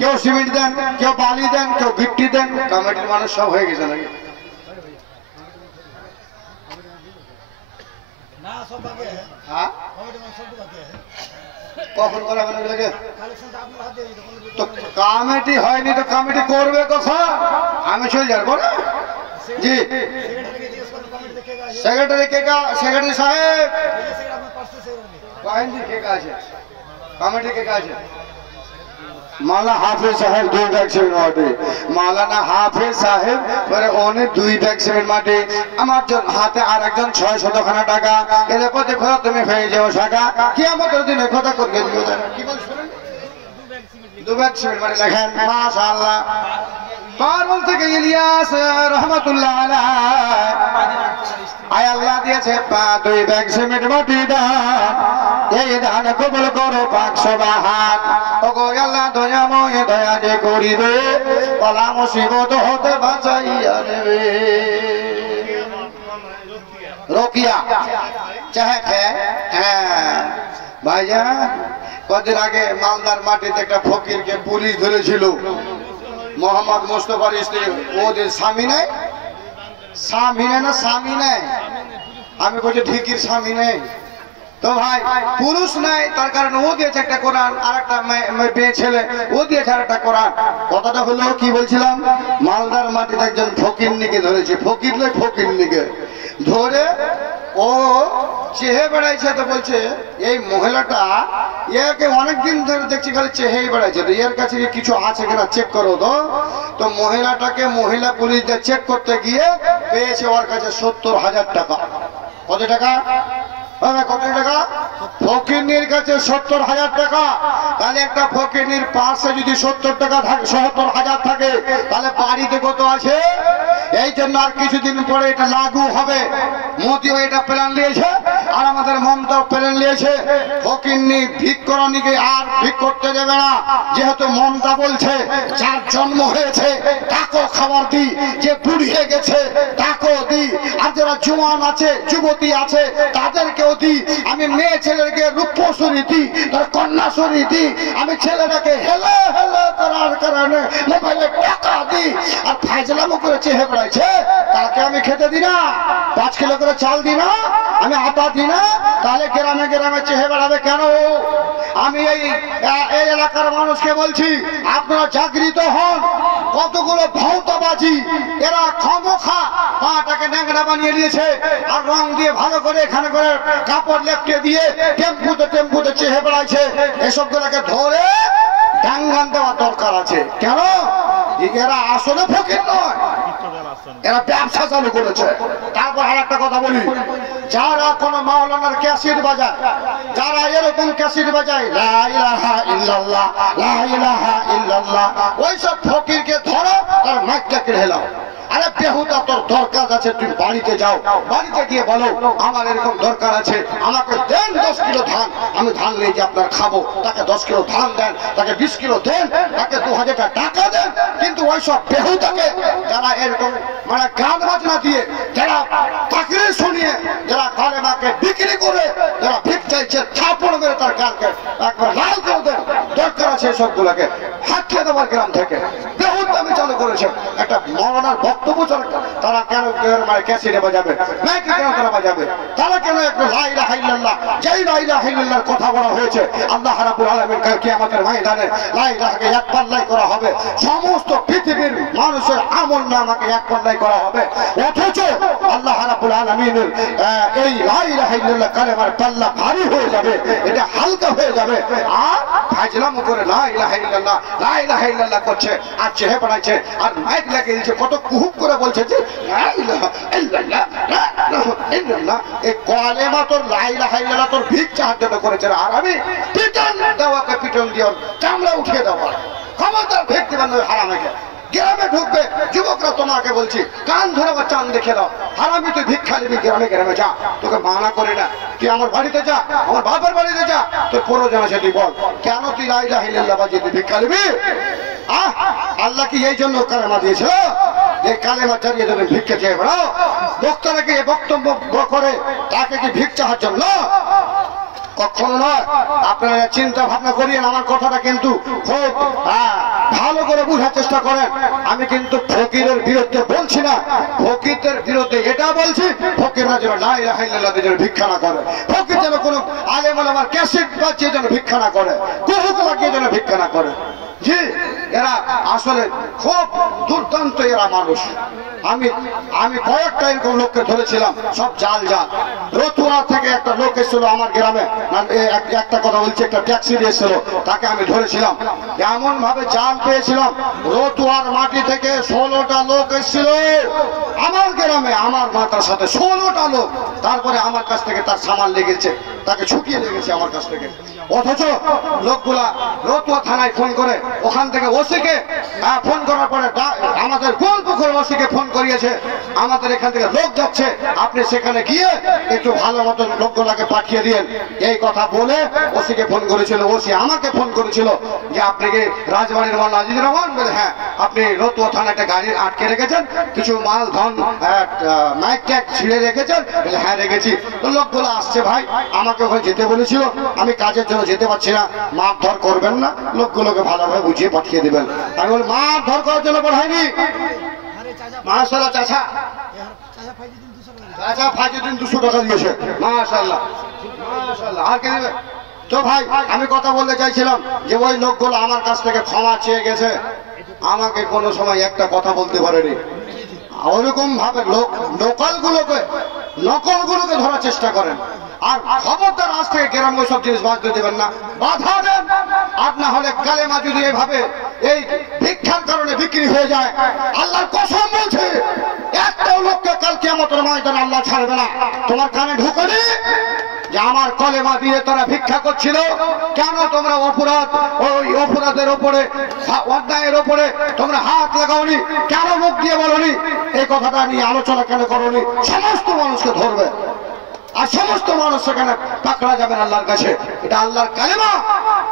কেউ সিমেন্ট দেন, কেউ বালি দেন, কেউ গিট্টি দেন। কমিটির মানুষ সব হয়ে গেছে নাকি? হ্যাঁ, কখন করাবেন এগুলোকে? তো কমিটি হয়নি তো কমিটি করবে কখন? আমি চলে যাবো না। জি সেক্রেটারি সেক্রেটারি সাহেব আছে, কমিটি কে আছে? মাওলানা হাফেজ সাহেব 2 ব্যাগ সিমেন্ট মাটি, মাওলানা হাফেজ সাহেব পরে অনে 2 ব্যাগ সিমেন্ট মাটি, আমার হাতে আর একজন 600 টাকা। এর পথে খোদা তুমি হয়ে যাও শাখা, কি আমাদের দিনে খোদা করবে দিও। কি বলছেন? 2 ব্যাগ সিমেন্ট মাটি লেখেন মাশাআল্লাহ। পারবল থেকে ইলিয়াস রহমাতুল্লাহ আলাইহি, আয় আল্লাহ দিয়েছে 2 ব্যাগ সিমেন্ট মাটি দান, এই দান কবুল করো পাক সুবহান। ওগো আল্লাহ দয়াময় দয়া যে করিবে, বলা মুসিবত হতে বাঁচাইয়া নেবে। রোকিয়া চাহে হ্যাঁ ভাইজান, কদিন আগে মালদার মাটিতে একটা ফকিরকে পুলিশ ধরেছিল। মোহাম্মদ মুস্তফার স্ত্রী, ওদের স্বামী নাই, স্বামী নেই না স্বামী নেই, আমি বলছি ঢিকির স্বামী নেই তো ভাই, পুরুষ নাই, তার কারণে ও দিয়েছে একটা কোরআন, আর একটা মেয়ে ছেলে ও দিয়েছে আর একটা কোরআন। কথাটা হলো কি বলছিলাম, মালদার মাটিতে একজন ফকিরনিকে ধরেছে, ফকির নয় ফকিরনিকে ধরে ও চেহে বেড়াইছে। তো বলছে এই মহিলাটা ইয়াকে অনেকদিন ধরে দেখছি খালি চেহেই বেড়াইছে, তো এর কাছে কিছু আছে কিনা চেক করো তো। তো মহিলাটাকে মহিলা পুলিশদের চেক করতে গিয়ে পেয়েছে ওর কাছে 70,000 টাকা। কত টাকা? কত টাকা? ফকিরনির কাছে 70,000 টাকা। তাহলে একটা ফকিরনির পার্সে যদি 70 টাকা থাকে, 70,000 থাকে, তাহলে বাড়িতে কত আছে? এই জন্য আর কিছুদিন পরে এটা লাগু হবে। মোদিও এটা প্ল্যান নিয়েছে, আর আমাদের মমতা প্ল্যান নিয়েছে। ফকিরনি ভিক করানিকে আর ভিক করতে দেবে না, যেহেতু মমতা বলছে যার জন্ম হয়েছে তাকেও খাবার দি, যে বুড়িয়ে গেছে তাকেও দি, আর যারা জওয়ান আছে যুবতী আছে তাদেরকেও দি। আমি মেয়ে ছেলেকে রূপসরী দি, তার কন্যাসরী দি। আমি ছেলেটাকে হেলে হেলে করার কারণে মোবাইলে টাকা দি, আর ফাইজলামো করে চেহে বেড়াইছে, তাকে আমি খেতে দিই না। 5 কিলো করে চাল দিই না, আমি আটা দিই না, তাহলে গ্রামে গ্রামে চেহে বেড়াবে কেন? আমি এই এলাকার মানুষকে বলছি, আপনারা জাগৃত হন। কতগুলো ভৌতবাজি, এরা খামোখা পাটাকে ন্যাংরা বানিয়ে নিয়েছে, আর রং দিয়ে ভালো করে এখানে করে কাপড় লেপটে দিয়ে টেম্পুতে চেহে বেড়াইছে। এসব গুলোকে ধরে ডাঙ্গান দেওয়া দরকার আছে। কেন? এরা আসলে ফকির নয়, এরা ব্যবসা চালু করেছে। তারপর আর একটা কথা বলি, যারা কোন মাওলানার ক্যাসেট বাজায়, যারা এরকম ক্যাসেট বাজায় লা ইলাহা ইল্লাল্লাহ লা ইলাহা ইল্লাল্লাহ, ওইসব ফকিরকে ধরো আর মাইকটা কেড়ে নাও। আরে বেহুদা, তোর দরকার আছে, তুমি বাড়িতে যাও, বাড়িতে গিয়ে বলো আমার এরকম দরকার আছে, আমাকে দেন 10 কিলো ধান, আমি ধান নিয়ে যে আপনার খাবো। তাকে 10 কিলো ধান দেন, তাকে 20 কিলো দেন, তাকে 2000 টাকা দেন। কিন্তু ওইসব বেহুদাকে, যারা এরকম মানে গান বাজনা দিয়ে, যারা তাকরীর শুনিয়ে, যারা কালেমাকে বিক্রি করে, যারা ভিক চাইছে, থাপড় মেরে তার গানকে একবার লাল করে দেন। দরকার আছে সবগুলোকে হাঁকিয়ে দেওয়ার গ্রাম থেকে। বেহুদামি চালু করেছে। একটা মৌলানার বক্তব্য তারা কেন মানে ক্যাসেটে বাজাবে, মাইকে কেন তারা বাজাবে? তারা কেন একটা লা ইলাহা ইল্লাল্লাহ, যেই লা ইলাহা ইল্লাল্লাহর কথা বলা হয়েছে আল্লাহ রাব্বুল আলামিন কাল কিয়ামতের ময়দানে লা ইলাহাকে এক পাল্লাই করা হবে, সমস্ত পৃথিবীর মানুষের আমলনামাকে এক পাল্লাই করা হবে। অথচ আল্লাহ রাব্বুল আলামিনের এই লা ইলাহা ইল্লাল্লাহ কালেমার পাল্লা ভারী হয়ে যাবে, এটা হালকা হয়ে যাবে। আর ফাজলামো করে লা ইলাহা ইল্লাল্লাহ করছে, আর চেহে পড়াইছে, আর মাইক লাগিয়ে দিচ্ছে, কত কুহুব করে বলছে যে লা ইলাহা ইল্লাল্লাহ লা ইলাহা ইল্লাল্লাহ। এই কালেমা তোর লা ইলাহা ইল্লাল্লাহ তোর ভিক চাওয়ার জন্য করেছে। আর আমি পিটন দেওয়াকে পিটন দিও, চামড়া উঠিয়ে দেওয়া, ক্ষমতার ভিক দিবেন হারামেকে। গ্রামে ঢুকবে যুবকরা, তোমাকে বলছি কান ধরে বা চান দেখে দাও, হারামি তুই ভিক্ষা নিবি, গ্রামে গ্রামে যা, তোকে মানা করে না। তুই আমার বাড়িতে যা, আমার বাপের বাড়িতে যা, তোর প্রয়োজন আছে তুই বল, কেন তুই লা ইলাহা ইল্লাল্লাহ বাজিয়ে তুই ভিক্ষা নিবি? আল্লাহ কি এই জন্য কালেমা দিয়েছিল? এই কালেমা চালিয়ে যদি ভিক্ষা চেয়ে বেড়াও, বক্তারা কি বক্তব্য করে তাকে কি ভিক্ষা চাওয়ার জন্য? কখনো নয়। আপনারা চিন্তা ভাবনা করিয়েন আমার কথাটা কিন্তু খুব ভালো করে বোঝার চেষ্টা করেন। আমি কিন্তু ফকিরের বিরুদ্ধে বলছি না, ফকিরদের বিরুদ্ধে এটা বলছি ফকিররা যেন লা ইলাহা ইল্লাল্লাহ যেন ভিক্ষা না করে, ফকির যেন কোনো আলেম ওলামার ক্যাসেট বাজিয়ে যেন ভিক্ষা না করে, কুহুক লাগিয়ে যেন ভিক্ষা না করে। জি, এরা আসলে খুব দুর্দান্ত এরা মানুষ। আমি কয়েকটা এরকম লোককে ধরেছিলাম, সব জাল জাল। রতুয়া থেকে একটা লোক এসেছিল আমার গ্রামে, একটা কথা বলছি, একটা ট্যাক্সি দিয়েছিল, তাকে আমি ধরেছিলাম। এমন ভাবে জাল পেয়েছিলাম, রতুয়ার মাটি থেকে 16টা লোক এসেছিল আমার গ্রামে, আমার মাথার সাথে 16টা লোক। তারপরে আমার কাছ থেকে তার সামান লেগেছে, তাকে ছুটিয়ে লেগেছে আমার কাছ থেকে। অথচ লোকগুলা রতুয়া থানায় ফোন করে, ওখান থেকে ওসিকে ফোন করার পরে আমাদের গোলপুকুর ওসিকে ফোন করিয়েছে, আমাদের এখান থেকে লোক যাচ্ছে, আপনি সেখানে গিয়ে একটু ভালো মতন লোকগুলাকে পাঠিয়ে দিন। এই কথা বলে ওসিকে ফোন করেছিল। ওসি আমাকে ফোন করেছিল যে আপনি কি রাজবাড়ির মাল আজিজুর রহমান? বলে হ্যাঁ। আপনি রতুয়া থানায় একটা গাড়ি আটকে রেখেছেন, কিছু মাল ধন মাইক ট্যাক ছিঁড়ে রেখেছেন? বলে হ্যাঁ রেখেছি। তো লোকগুলো আসছে ভাই, আমাকে ওখানে যেতে বলেছিল, আমি কাজের জন্য যেতে পারছি না, মারধর করবেন না, লোকগুলোকে ভালোভাবে বুঝিয়ে পাঠিয়ে দেবেন। আমি বলি মারধর করার জন্য পাঠাইনি, মাশাআল্লাহ চাচা চাচা ফাইজুদ্দিন 200 টাকা দিয়েছে, মাশাআল্লাহ মাশাআল্লাহ। আর কে দেবে? তো ভাই আমি কথা বলতে চাইছিলাম যে ওই লোকগুলো আমার কাছ থেকে ক্ষমা চেয়ে গেছে, আমাকে কোনো সময় একটা কথা বলতে পারেনি। ওরকম ভাবে নকলগুলোকে ধরার চেষ্টা করেন। আর খবরদার আজ থেকে গ্রাম ওইসব জিনিস বাঁচতে দেবেন না, বাধা দেন। আর না হলে কালেমা যদি এভাবে এই ভিক্ষার কারণে বিক্রি হয়ে যায়, আল্লাহর কসম বলছে একটাও লোককে কাল কিয়ামতের ময়দানে আল্লাহ ছাড়বে না। তোমার কানে ঢুকনি যে আমার কলেমা দিয়ে তারা ভিক্ষা করছিল, কেন তোমরা ওই অপরাধের ওপরে, অন্যায়ের ওপরে তোমরা হাত লাগাওনি, কেন মুখ দিয়ে বলনি? এই কথাটা নিয়ে আলোচনা কেন করনি? সমস্ত মানুষকে ধরবে আর সমস্ত মানুষ সেখানে পাকড়া যাবেন আল্লাহর কাছে। এটা আল্লাহর কালেমা।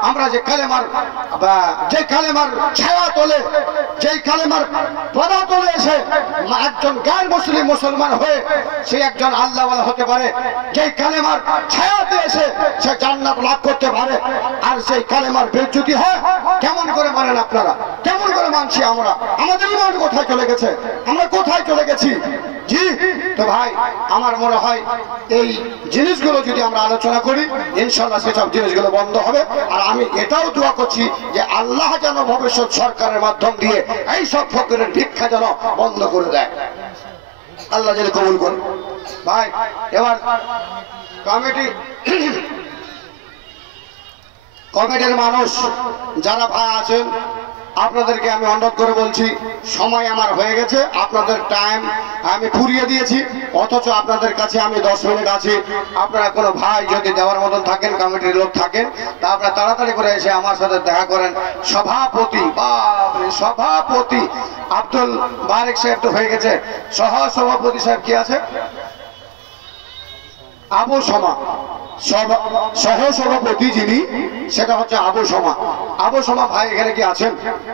আমরা যে কালেমার ছায়া তোলে, যেই কালেমার প্রদা তোলে এসে একজন গায়ের মুসলমান হয়ে সে একজন আল্লাহওয়ালা হতে পারে, যেই কালেমার ছায়াতে এসে সে জান্নাত লাভ করতে পারে। আর সেই কালেমার বেজ্জতি হয় কেমন করে মানেন আপনারা? কেমন করে মানছি আমরা? আমাদের ইমান কোথায় চলে গেছে? আমরা কোথায় চলে গেছি? জি, তো ভাই আমার মনে হয় এই জিনিসগুলো যদি আমরা আলোচনা করি, ইনশাআল্লাহ সেসব জিনিসগুলো বন্ধ হবে। আর আমি এটাও দোয়া করছি যে আল্লাহ যেন ভবিষ্যৎ সরকারের মাধ্যম দিয়ে এই সব ফকিরের ভিক্ষা যেন বন্ধ করে দেয়, আল্লাহ যেন কবুল করে। ভাই এবার কমিটির মানুষ যারা ভাই আছেন, আপনাদেরকে আমি অনুরোধ করে বলছি, সময় আমার হয়ে গেছে, আপনাদের টাইম আমি ফুরিয়ে দিয়েছি, অথচ আপনাদের কাছে আমি 10 মিনিট আছি। আপনারা কোনো ভাই যদি দেওয়ার মতন থাকেন, কমিটির লোক থাকেন, তা আপনারা তাড়াতাড়ি করে এসে আমার সাথে দেখা করেন। সভাপতি আব্দুল বারেক সাহেব তো হয়ে গেছে, সহ সভাপতি সাহেব কি আছে? আবু সমা, সহ সভাপতি যিনি, সেটা হচ্ছে আবু সমা। আবু সমা ভাই এখানে কি আছেন?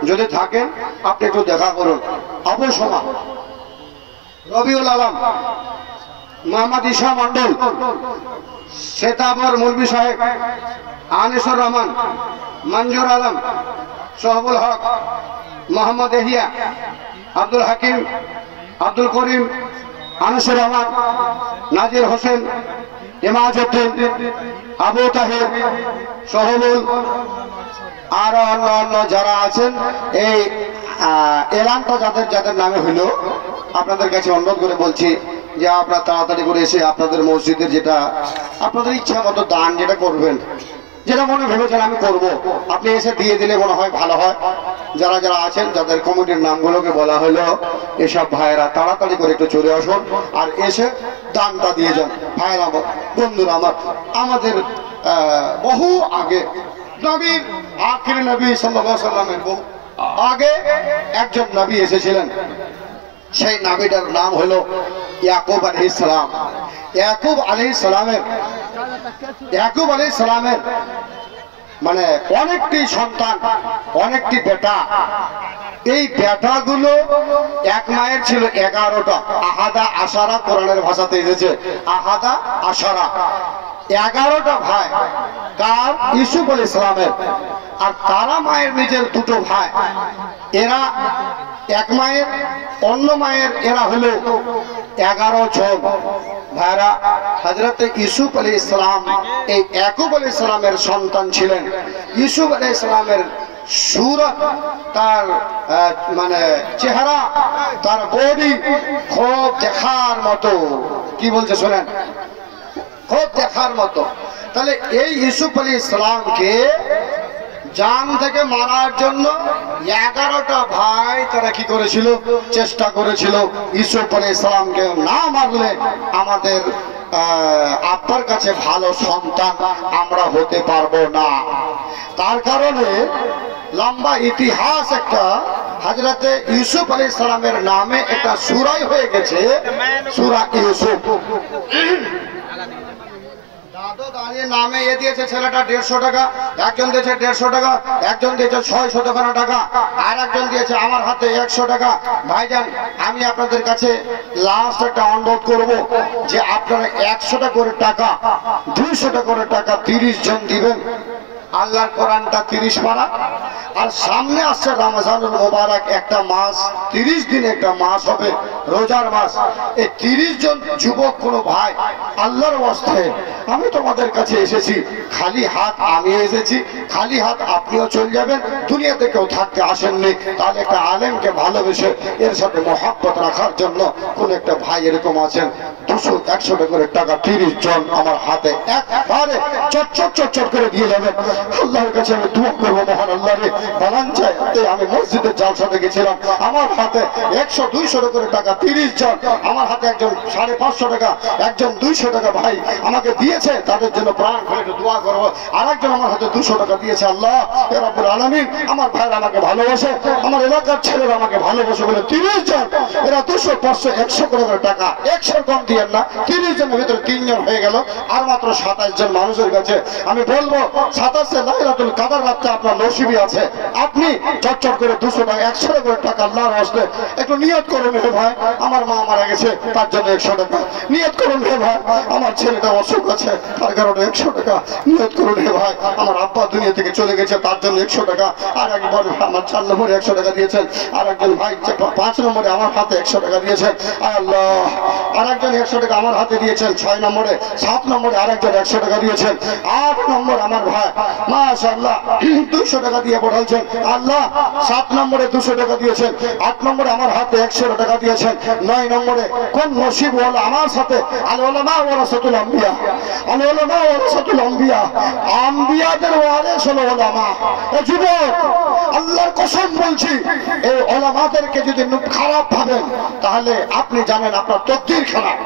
যদি থাকেন আপনি একটু দেখা করুন। আবু সমা, রবিউল আলম, মোহাম্মদ ঈশা মন্ডল, শেতাবর মুলবি সাহেব, আনিসুর রহমান, মঞ্জুর আলম, সোহবুল হক, মোহাম্মদ এহিয়া, আব্দুল হাকিম, আব্দুল করিম, আনিসুর রহমান, নাজির হোসেন, ইমাজউদ্দিন, আবু তাহির, সোহবুল, আর অন্য যারা আছেন। এই এলানটা যাদের নামে হইলো, আপনাদের কাছে অনুরোধ করে বলছি যে আপনারা তাড়াতাড়ি করে এসে আপনাদের মসজিদের যেটা আপনাদের ইচ্ছা মতো দান যেটা করবেন, যেটা মনে ভেবেছেন আমি করব, আপনি এসে দিয়ে দিলে মনে হয় ভালো হয়। যারা যারা আছেন, যাদের কমিটির নামগুলোকে বলা হলো, এসব ভাইয়েরা তাড়াতাড়ি করে একটু চলে আসুন আর এসে দানটা দিয়ে যান। ভাইয়েরা আমার, বন্ধুরা আমার, আমাদের বহু আগে নবীর আখির নবী সাল্লাল্লাহু আলাইহি সাল্লামের বহু আগে একজন নবী এসেছিলেন। সেই নবীটার নাম হলো ইয়াকুব আলাইহিস সালাম। ইয়াকুব আলাইহিস সালামের মানে অনেকটি সন্তান, অনেকটি বেটা, এই বেটাগুলো এক মায়ের ছিল 11টা। আহাদা আশারা কোরআনের ভাষাতে এসেছে, আহাদা আশারা, 11টা ভাই। কার? ইউসুফ আলাইহিস সালামের। আর তারা মায়ের নিজের দুটো ভাই, এরা এক মায়ের, অন্য মায়ের, এরা হলো 11 জন ভাইরা। হযরতে ইউসুফ আলাইহিস সালাম এই ইয়াকুব আলাইহিস সালামের সন্তান ছিলেন। ইউসুফ আলাইহিস সালামের সুরত, তার মানে চেহারা, তার বডি খুব দেখার মতো। কি বলছে শোনেন, খুব দেখার মতো। তাহলে এই ইউসুফ আলাইহিস সালামকে জান থেকে মারার জন্য 11টা ভাই তারা কি করেছিল, চেষ্টা করেছিল। ইউসুফ আলাইহিস সালামকে না মারলে আমাদের আব্বার কাছে ভালো সন্তান আমরা হতে পারবো না। তার কারণে লম্বা ইতিহাস একটা, হযরতে ইউসুফ আলাইহিস সালামের নামে একটা সূরাই হয়ে গেছে, সূরা ইউসুফ। দাদু দাঁড়িয়ে নামে এ দিয়েছে ছেলেটা 150 টাকা, একজন দিয়েছে 150 টাকা, একজন দিয়েছে 600 টাকা, আর একজন দিয়েছে আমার হাতে 100 টাকা। ভাইজান, আমি আপনাদের কাছে লাস্ট একটা অনুরোধ করব যে আপনারা 100টা করে টাকা, 200টা করে টাকা 30 জন দিবেন। আল্লাহর কোরআনটা 30 পারা, আর সামনে আসছে রমজানুল মুবারক, একটা মাস, 30 দিন একটা মাস হবে, রোজার মাস। এই 30 জন যুবক কোন ভাই আল্লাহর ওয়াস্তে, আমি তোমাদের কাছে এসেছি, খালি হাত আমি এসেছি, খালি হাত আপনিও চলে যাবেন। দুনিয়াতে কেউ থাকতে আসেননি, তাহলে একটা আলেমকে ভালোবেসে এর সাথে মহব্বত রাখার জন্য কোন একটা ভাই এরকম আছেন, 200-100 করে টাকা 30 জন আমার হাতে একবারে চট করে দিয়ে যাবেন। আল্লাহর কাছে আমি দোয়া করবো, মহান আল্লাহ রে, বালান চাই। আমি মসজিদের জালসাতে গেছিলাম, আমার হাতে 100-200 করে টাকা 30 জন, আমার হাতে একজন 550 টাকা, একজন 200 টাকা ভাই আমাকে দিয়েছে, তাদের জন্য প্রাণ খুলে দোয়া করবো। আর একজন আমার হাতে 200 টাকা দিয়েছে। আল্লাহ এ রব্বুল আলামিন, আমার ভাইরা আমাকে ভালোবাসে, আমার এলাকার ছেলেরা আমাকে ভালোবাসে বলে 30 জন, এরা 200, 500, 100 করে টাকা, 100 কম দিয়েন না। 30 জনের ভিতরে 3 জন হয়ে গেল, আর মাত্র 27 জন মানুষের কাছে আমি বলবো 27 লাইলাতুল কদর রাতটা আপনার নসিবে আছে। আপনি চটচট করে 200 টাকা, 100 করে টাকা আল্লাহর রাস্তায় একটু নিয়ত করুন। হে ভাই, আমার মা মারা গেছে, তার জন্য 100 টাকা নিয়ত করুন। হে ভাই, আমার ছেলেটা অসুখ আছে, তার কারণে 100 টাকা নিয়ত করুন। হে ভাই, আমার আব্বা দুনিয়া থেকে চলে গেছে, তার জন্য 100 টাকা। আর একবার আমার 4 নম্বরে 100 টাকা দিয়েছেন, আর একজন ভাই 5 নম্বরে আমার হাতে 100 টাকা দিয়েছেন। আল্লাহ, আর একজন 100 টাকা আমার হাতে দিয়েছেন 6 নম্বরে, 7 নম্বরে আর একজন 100 টাকা দিয়েছেন, 8 নম্বর আমার ভাই মাশাআল্লাহ 200 টাকা দিয়ে পাঠাচ্ছেন। আল্লাহ 7 নম্বরে 200 টাকা দিয়েছেন, 8 নম্বরে আমার হাতে 100 টাকা দিয়েছেন, 9 নম্বরে কোন নসিব ওয়ালা আমার সাথে, আল উলামা ওয়ারাসাতুল আম্বিয়া, আল উলামা ওয়ারাসাতুল আম্বিয়া, আম্বিয়াদের ওয়ারিস হলো উলামা। ও যুবক, আল্লাহর কসম বলছি, এই উলামাদেরকে যদি খারাপ ভাবেন তাহলে আপনি জানেন আপনার তকদীর খারাপ।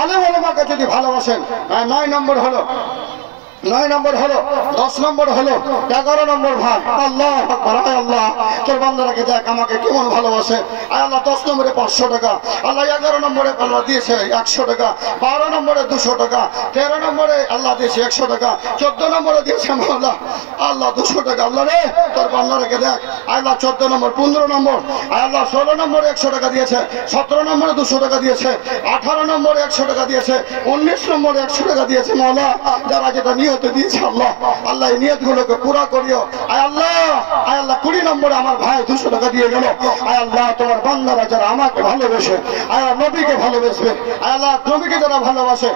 আলেম উলামাকে যদি ভালোবাসেন, 9 নম্বর হলো, 9 নম্বর হলো, 10 নম্বর হলো, 11 নম্বর ভাই। আল্লাহ আকবার, আয় আল্লাহ তোর বান্দারাকে দেখ আমাকে কেমন ভালোবাসে। আয় আল্লাহ 10 নম্বরে 500 টাকা, আল্লাহ 11 নম্বরে আল্লাহ দিয়েছে 100 টাকা, 12 নম্বরে 200 টাকা, 13 নম্বরে আল্লাহ দিয়েছে 100 টাকা, 14 নম্বরে দিয়েছে আল্লাহ 200 টাকা। আল্লাহ রে, তোর বান্দারাকে দেখ। আল্লাহ 14 নম্বর, 15 নম্বর, আয় আল্লাহ 16 নম্বরে 100 টাকা দিয়েছে, 17 নম্বরে 200 টাকা দিয়েছে, 18 নম্বরে 100 টাকা দিয়েছে, 19 নম্বরে 100 টাকা দিয়েছে। মাওলা, যারা যেটা নিয়ত দিয়েছে আল্লাহ, আল্লাহ এই নিয়তগুলোকে পুরা করিও। আয় আল্লাহ, আয় আল্লাহ 20 নম্বরে আমার ভাই 200 টাকা দিয়ে গেল। আয় আল্লাহ, তোমার বান্দারা যারা আমাকে ভালোবেসে, আয় আল্লাহ নবীকে ভালোবেসবে, আয় আল্লাহ নবীকে যারা ভালোবাসে,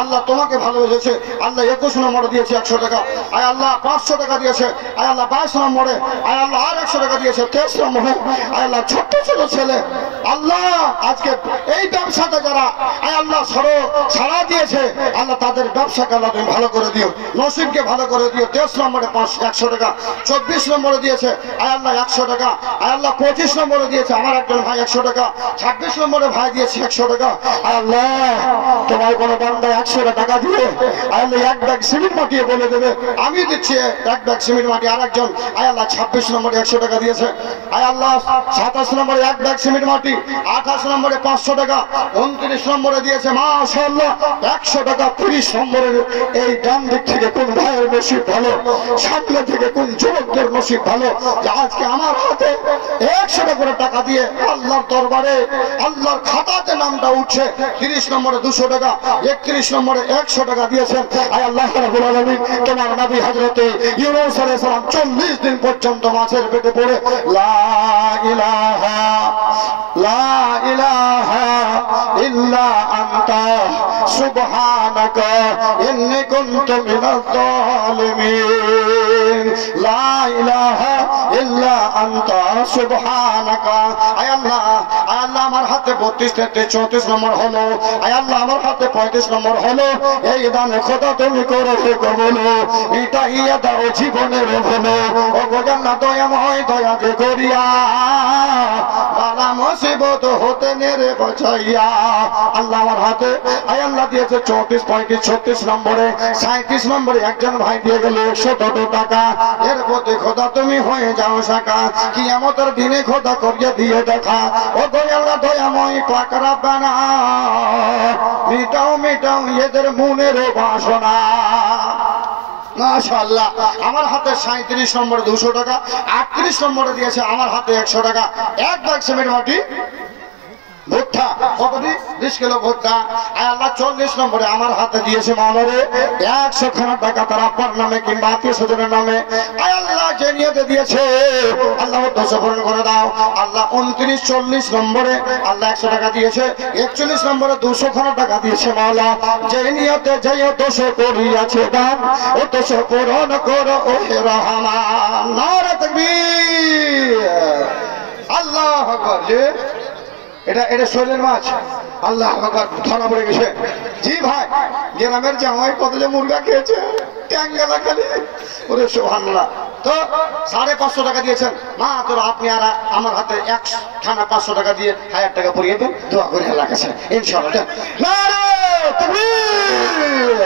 আল্লাহ তোমাকে ভালোবেসেছে। আল্লাহ 21 নম্বরে দিয়েছে 100 টাকা, আয় আল্লাহ 500 টাকা দিয়েছে। আয় আল্লাহ 22 নম্বরে, আয় আল্লাহ আর 100 টাকা দিয়েছে। 23 নম্বরে, আয় আল্লাহ ছোট্ট ছোট ছেলে, আল্লাহ আজকে এই ব্যবসাটা যারা আয় আল্লাহ সারা দিয়েছে, আল্লাহ তাদের ব্যবসাকে আল্লাহ তুমি ভালো করে দিও, নসিবকে ভালো করে দিও। 23 নম্বরে 100 টাকা, 24 নম্বরে দিয়েছে আয় আল্লাহ 100 টাকা, আয় আল্লাহ 25 নম্বরে দিয়েছে আমার একজন ভাই 100 টাকা, 26 নম্বরে ভাই দিয়েছে 100 টাকা। আয় আল্লাহ, তোমার কোনো বান্দা 100 টাকা দিয়ে আয় আল্লাহ 1 ব্যাগ সিমেন্ট মাটিয়ে বলে দেবে আমি দিচ্ছি 1 ব্যাগ সিমেন্ট মাটি। আর একজন আয় আল্লাহ 26 নম্বরে 100 টাকা দিয়েছে। আয় আল্লাহ 27 নম্বরে 1 ব্যাগ সিমেন্ট মাটি, 28 নম্বরে 500 টাকা, 29 নম্বরে দিয়েছে মাশাআল্লাহ 100 টাকা, 30 নম্বরের এই ডান ডান দিক থেকে কোন ভাইয়ের নসিব ভালো, সামনে থেকে কোন যুবকদের নসিব ভালো যে আজকে আমার হাতে 100 করে টাকা দিয়ে আল্লাহর দরবারে আল্লাহর খাতাতে নামটা উঠছে। 30 নম্বরে 200 টাকা, 31 নম্বরে 100 টাকা দিয়েছেন। আয় আল্লাহ রাব্বুল আলামিন, তোমার নবী হযরতে ইউনূস আলাইহিস সালাম 40 দিন পর্যন্ত মাছের পেটে পড়ে লা ইলাহা ইল্লা আনতা সুবহানাকা ইন্নী কুনতু মিনাজ জালিমিন। লা ইলাহা ইল্লা আনতা সুবহানাকা। আয় আল্লাহ আমার হাতে 32, 33, 34 নম্বর হলো। আয় আল্লাহ আমার হাতে 35 নম্বর হলো। এই দানে খোদা তুমি করে কবুল, মিটাইয়া দাও জীবনের ভুলো। ও গো আল্লাহ দয়াময় দয়া যে করিয়া বালা মুসিবত হতে নেরে বাঁচাইয়া। আল্লাহ আমার হাতে আয় আল্লাহ দিয়েছে 34, 35, 36 নম্বরে। 37 নম্বরে একজন ভাই দিয়ে গেল 100 টাকা। এর প্রতি খোদা তুমি হয়ে যাও সাকা, কিয়ামতের দিনে খোদা করিয়া দিয়ে দেখা। ও গো আল্লাহ দয়াময় পাক রব্বানা, মিটাও মিটাও এদের মনের বাসনা। মাশাআল্লাহ আমার হাতে 37 নম্বরে 200 টাকা, 38 নম্বরে দিয়েছে আমার হাতে 100 টাকা। এক ব্যাগ সিমেন্ট মাটি ভুট্টা, কতটি? 20 কিলো ভুট্টা। আয় আল্লাহ 40 নম্বরে আমার হাতে দিয়েছে মাওলারে 100 খানা টাকা তার আব্বার নামে কিংবা আত্মীয় স্বজনের নামে। আয় আল্লাহ যে নিয়তে দিয়েছে আল্লাহ উদ্দেশ্য পূরণ করে দাও। আল্লাহ 29, 40 নম্বরে আল্লাহ 100 টাকা দিয়েছে। 41 নম্বরে 200 খানা টাকা দিয়েছে মাওলা। যে নিয়তে যে উদ্দেশ্য করিয়াছে দান উদ্দেশ্য পূরণ করো ও হে রহমান। নারে তাকবীর, আল্লাহু আকবার। যে এটা শৈলের মাছ, আল্লাহ ধরা পড়ে গেছে। জি ভাই, গ্রামের জামাই কত যে মুরগা খেয়েছে, ট্যাঙ্গালা খালি, ওরে সুবহানাল্লাহ। তো 550 টাকা দিয়েছেন মা তোর, আপনি আর আমার হাতে 1 খানা 500 টাকা দিয়ে 1000 টাকা পরিয়ে দেন, দোয়া করে আল্লাহ কাছে ইনশাআল্লাহ। নারে তাকবীর,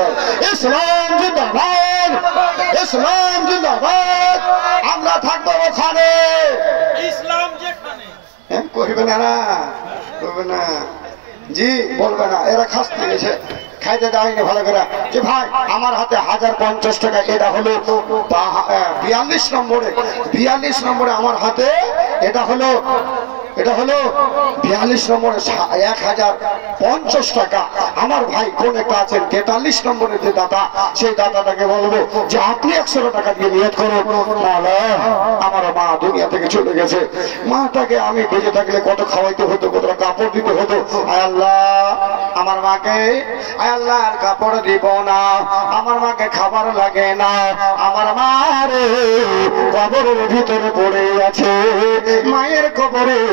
ইসলাম জিন্দাবাদ, ইসলাম জিন্দাবাদ। আমরা থাকবো ওখানে, ইসলাম যেখানে। কইবে না, কইবে না, জি বলবে না, এরা খাসতে গেছে, খাইতে দেয়নি ভালো করে। যে ভাই আমার হাতে 1050 টাকা, এটা হলো 42 নম্বরে। 42 নম্বরে আমার হাতে এটা হলো 42 নম্বরে 1050 টাকা। আমার ভাই কোন একটা আছেন 43 নম্বরের যে দাতা, সেই দাতাটাকে বলবো যে আপনি 100 টাকা দিয়ে নিয়ত করুন। আমার মা দুনিয়া থেকে চলে গেছে, মাটাকে আমি বেঁচে থাকলে কত খাওয়াইতে হতো, কত কাপড় দিতে হতো। আয় আল্লাহ আমার মাকে, আয় আল্লাহ আর কাপড় দিব না, আমার মাকে খাবার লাগে না, আমার মারে কবরের ভিতরে পড়ে আছে। মায়ের কবরের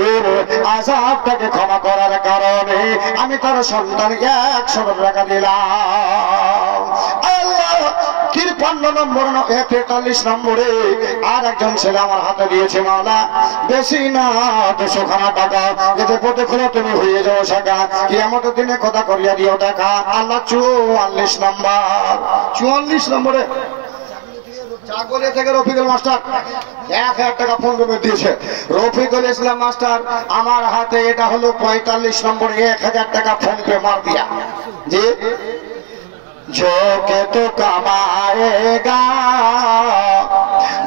আযাবটাকে ক্ষমা করার কারণে আমি তার সন্তান 100 টাকা দিলাম। আল্লাহ 53 নম্বর 43 নম্বরে আর একজন ছেলে আমার হাতে দিয়েছে মাওলা, বেশি না 200 খানা টাকা। এতে পথে খোলা তুমি হয়ে যাও সাকা, কিয়ামতের দিনে কথা করিয়া দিও টাকা। আল্লাহ 44 নম্বর, 44 নম্বরে চাকরিয়া থেকে রফিকুল মাস্টার 1000 টাকা ফোন করে দিয়েছে। রফিকুল ইসলাম মাস্টার আমার হাতে এটা হলো 45 নম্বরে 1000 টাকা ফোন পে মার দিয়া। জি जो के तो कमाएगा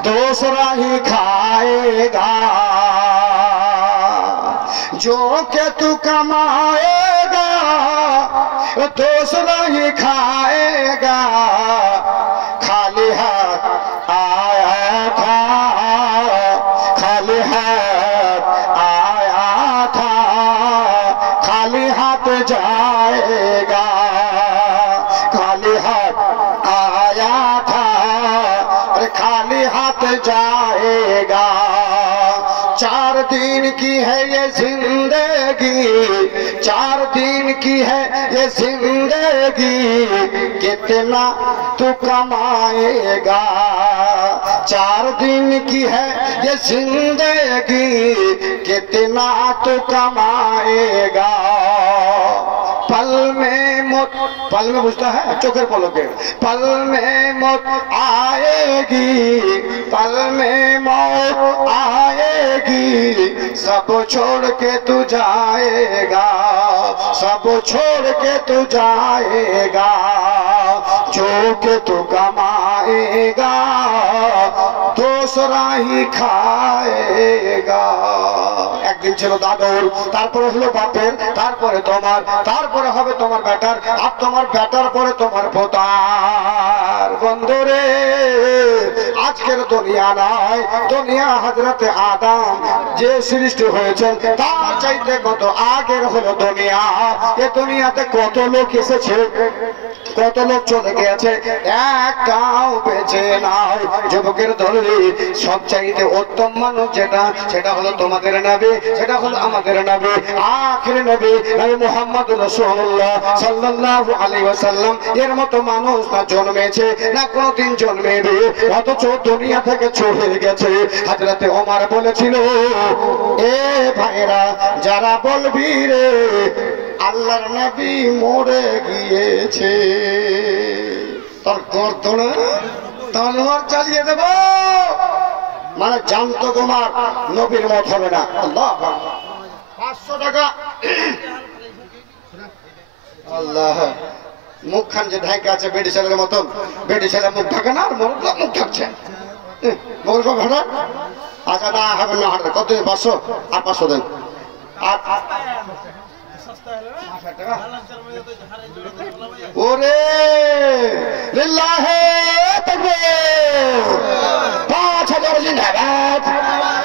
दूसरा ही खाएगा, जो के तू कमाएगा दूसरा ही खाएगा। खाली हाथ आया था, खाली हाथ आया था, खाली हाथ जाएगा, खाली हाथ आया था, अरे खाली हाथ जाएगा। 4 दिन की है ये जिंदगी, 4 दिन की है ये जिंदगी, कितना तू कमाएगा। 4 दिन की है ये जिंदगी, कितना तू कमाएगा। पल में मौत, पल में बुझता है चोखेर पलके, पल में मौत आएगी, पल में मौत आएगी, सब छोड़ के तू जाएगा, सब छोड़ के तू जाएगा। चोके तो कमाएगा दूसरा ही खाएगा। একদিন ছিল দাদুর, তারপরে হলো বাপের, তারপরে তোমার, তারপরে হবে তোমার বেটার, আর তোমার বেটার পরে তোমার পোতার। বন্ধুরে আজকের দুনিয়া নয়, দুনিয়া হযরতে আদম যে সৃষ্টি হয়েছে তার চাইতে কত আগের হলো দুনিয়া। এ দুনিয়াতে কত লোক এসেছে, কত লোক চলে গেছে, একটাও বেঁচে নাই। যুবকের দলে সবচাইতে উত্তম মানুষ যেটা, সেটা হলো তোমাদের নবী, সেটা হলো আমাদের নবী, আখির নবী, নবী মুহাম্মদ রাসূলুল্লাহ সাল্লাল্লাহু আলাইহি ওয়াসাল্লাম। এর মতো মানুষ না জন্মেছে না কোনোদিন জন্মেবে, অথচ দুনিয়া থেকে চলে গেছে। হযরতে ওমর বলেছিল, এ ভাইরা যারা বলবি রে আল্লাহর নবী মরে গিয়েছে, তোর গর্দনে তলোয়ার চালিয়ে দেব, মানে জানতো তোমার নবীর মত হবে না। আল্লাহ 500 টাকা আল্লাহ। মুখখান যে ঢাকা আছে বেডি ছেলের মতন, বেডি ছেলে মুখ ঢাকে না, আর মুখ ঢাকছে মগর সব হাঁটা। আচ্ছা না হবে না হাঁটবে, কত 500 আর 500 দেন। আর ওরে লিল্লাহে তাকবীর, 5000 জিন্দাবাদ,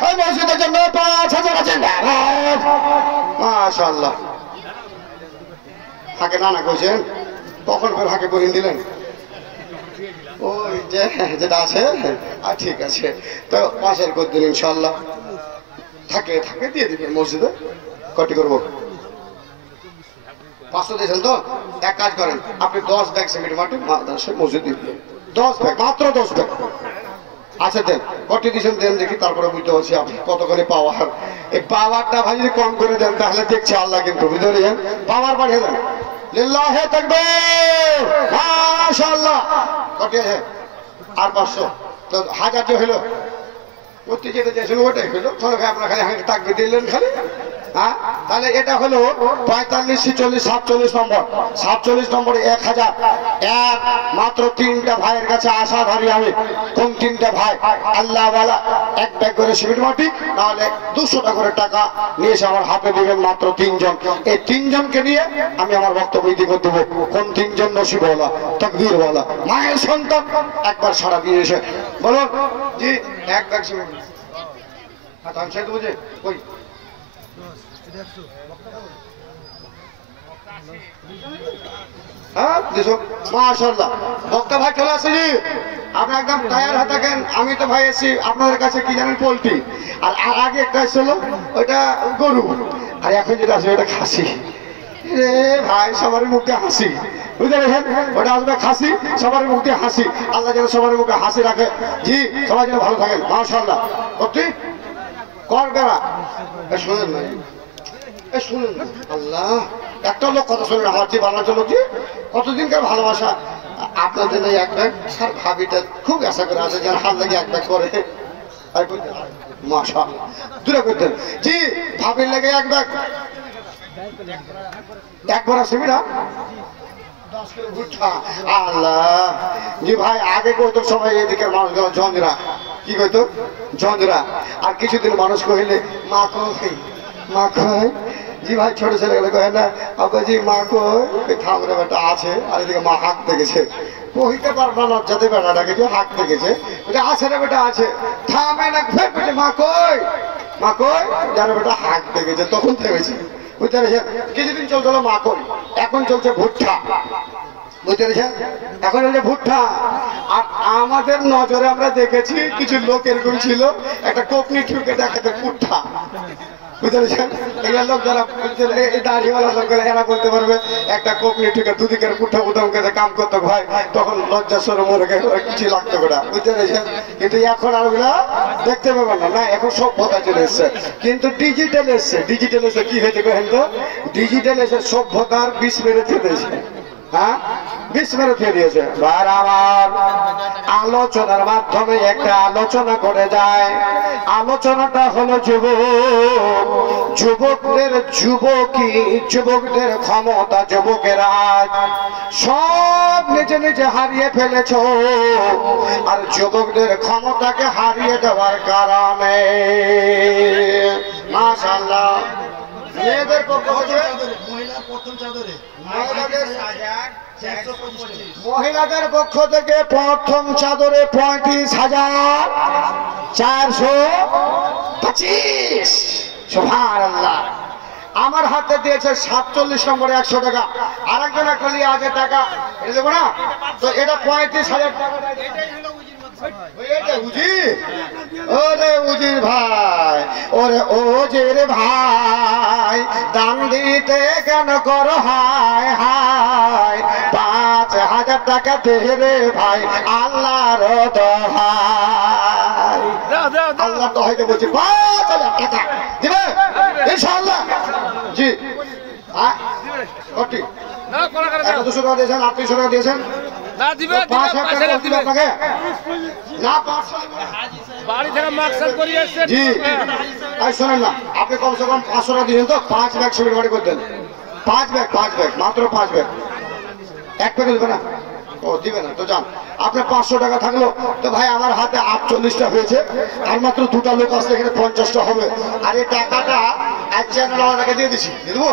ওই মসজিদের জন্য 5000 জিন্দাবাদ। মাশাআল্লাহ। হাকে নানা কইছেন, কখন ফের হাকে বহিন দিলেন? ওই যে যেটা আছে, আর ঠিক আছে তো 5 করে দিন ইনশাআল্লাহ। থাকে থাকে দিয়ে দিবেন মসজিদে। কটি করবো? 500 দিয়েছেন তো? এক কাজ করেন, আপনি 10 ব্যাগ সিমেন্ট মাটি মাদ্রাসায় মসজিদ দিবেন। 10 ব্যাগ, মাত্র 10 ব্যাগ। আচ্ছা দেন, কটি দিয়েছেন দেন দেখি, তারপরে বুঝতে পারছি আপনি কতখানি পাওয়ার। এই পাওয়ারটা ভাই যদি কম করে দেন তাহলে দেখছি আল্লাহ কিন্তু, বুঝতে পারছেন? পাওয়ার বাড়িয়ে দেন। লিল্লাহে তাকবীর, মাশাআল্লাহ। কটি আছে? আর 500 তো 1000 যে হলো, করতে যেতে চাইছিল ওটাই হলো। চলো ভাই আপনার খালি হাঁকে তাকবীর দিলেন খালি। হ্যাঁ, তাহলে এটা হলো 45, 46, 47 নম্বর। 47 নম্বরে 1000। এক মাত্র 3টা ভাইয়ের কাছে আশাধারী আমি। কোন 3টা ভাই? আল্লাহওয়ালা। এক ব্যাগ করে সিমেন্ট মাটি, নাহলে 200 টাকা করে টাকা নিয়ে এসে আমার হাতে দিবেন মাত্র 3 জন। এই 3 জনকে নিয়ে আমি আমার বক্তব্য ইতি করে দেবো। কোন 3 জন? নসিবওয়ালা, তাকবীরওয়ালা, মায়ের সন্তান। একবার সারা দিয়ে এসে বলুন জি, এক ব্যাগ সিমেন্ট। আচ্ছা আমি সেটা বুঝে কই মাশাআল্লাহ। বক্তা ভাই চলে আসেনি, আপনি একদম তৈরি হয়ে থাকেন। আমি তো ভাই এসেছি আপনাদের কাছে কি জানেন, পোল্ট্রি। আর আগে একটা ছিল ওইটা গরু, আর এখন যেটা আছে ওটা খাসি। রে ভাই সবার মুখে হাসি, বুঝতে পেরেছেন? ওটা আসবে খাসি, সবার মুখে হাসি। আল্লাহ যেন সবার মুখে হাসি রাখে। জি, সবাই যেন ভালো থাকেন। মাশাআল্লাহ। করতে করবে না, শুনেন না, শুনুন আল্লাহ, একটা লোক কথা শুনুন। আমার যে বাংলাদেশের লোক যে কতদিনকার ভালোবাসা আপনাদের এই এক ব্যাগ। স্যার ভাবিটা খুব আশা করে আছে যেন হাত লাগে এক ব্যাগ করে। মাশাআল্লাহ, দূরে করতেন জি, ভাবির লেগে এক ব্যাগ, একবার আসবি না 10 কিলো ভুট্টা। আল্লাহ জি ভাই, আগে কইতো সবাই এদিকের মানুষগুলো জঞ্জরা, কি কইতো? জঞ্জরা। আর কিছুদিন মানুষ কহিলে মা কই, মা কই। জি ভাই, ছোট ছেলেগুলো কহে না আপনার জি মা কই, থামরে বেটা আছে। আর এদিকে মা হাঁক দেখেছে, কহিতে পারবা না, যাতে বেটাটাকে যে হাঁক দেখেছে, ওটা আছে রে বেটা আছে, থামে না ফের বেটে মা কই, মা কই। যারা বেটা হাঁক দেখেছে তখন থেমেছে, বুঝতে পেরেছেন? কিছুদিন চলছিল মা কই, এখন চলছে ভুট্টা, বুঝতে পেরেছেন? এখন হচ্ছে ভুট্টা। আর আমাদের নজরে আমরা দেখেছি কিছু লোক এরকম ছিল, একটা কোপনি ঠুকে দেখাতে পুট্টা, বুঝতে পেরেছেন? এগুলো লোক যারা এই দাড়িওয়ালা লোক এরা বলতে পারবে একটা কোপনি ঠুকে দুদিকের পুট্টা উদম করে কাম করতে হয়, তখন লজ্জা সরে মরে গেছে, কিছু লাগতো না, বুঝতে পেরেছেন? কিন্তু এখন আর ওগুলা দেখতে পাবেন না। না, এখন সভ্যতা চলে এসছে, কিন্তু ডিজিটাল এসছে। ডিজিটাল এসে কি হয়েছে কেন তো? ডিজিটাল এসে সভ্যতার বিষ মেরে চলেছে। হ্যাঁ 20 মিনিট দিয়ে দিয়েছে। ভাই আমার আলোচনার মাধ্যমে একটা আলোচনা করে যায়। আলোচনাটা হলো যুবকদের ক্ষমতা, যুবকেরা সব নিজে নিজে হারিয়ে ফেলেছ, আর যুবকদের ক্ষমতাকে হারিয়ে দেওয়ার কারণে মাশাআল্লাহ মেয়েদের পক্ষ থেকে মহিলাদের পক্ষ থেকে প্রথম চাদরে 35,425। সুবহানাল্লাহ। আমার হাতে দিয়েছে 47 নম্বরে 100 টাকা, আর একজন একটা নিয়ে আছে টাকা দেবো না, তো এটা 35,000 টাকা। ওরে উজির ভাই, ওরে ওজির ভাই, দান দিতে কেন করো হায় হায়, 5,000 টাকা দে রে ভাই আল্লাহর দোহাই। আল্লাহ দোহাইতে বলছি 5,000 টাকা দিবে ইনশাআল্লাহ। জি হ্যাঁ কটি না 200 টাকা দিয়েছেন, 800 টাকা দিয়েছেন না, দিবে 5,000 টাকা দিবে আপনাকে না, 500 বাড়ি থেকে মাকসাদ করে আসছে। জি আই শুনেন না, আপনি কমসে কম 500 টাকা দিয়েছেন তো 5 ব্যাগ সিমেন্ট বাড়ি করে দেন। 5 ব্যাগ মাত্র 5 ব্যাগ, এক প্যাকেট দিবে না? ও দিবে না তো যান। আপনার 500 টাকা থাকলো তো ভাই আমার হাতে 48টা হয়েছে, আর মাত্র 2টা লোক আসলে এখানে 50টা হবে। আর এই টাকাটা এক চ্যানেলওয়ালাকে দিয়ে দিচ্ছি, দেবো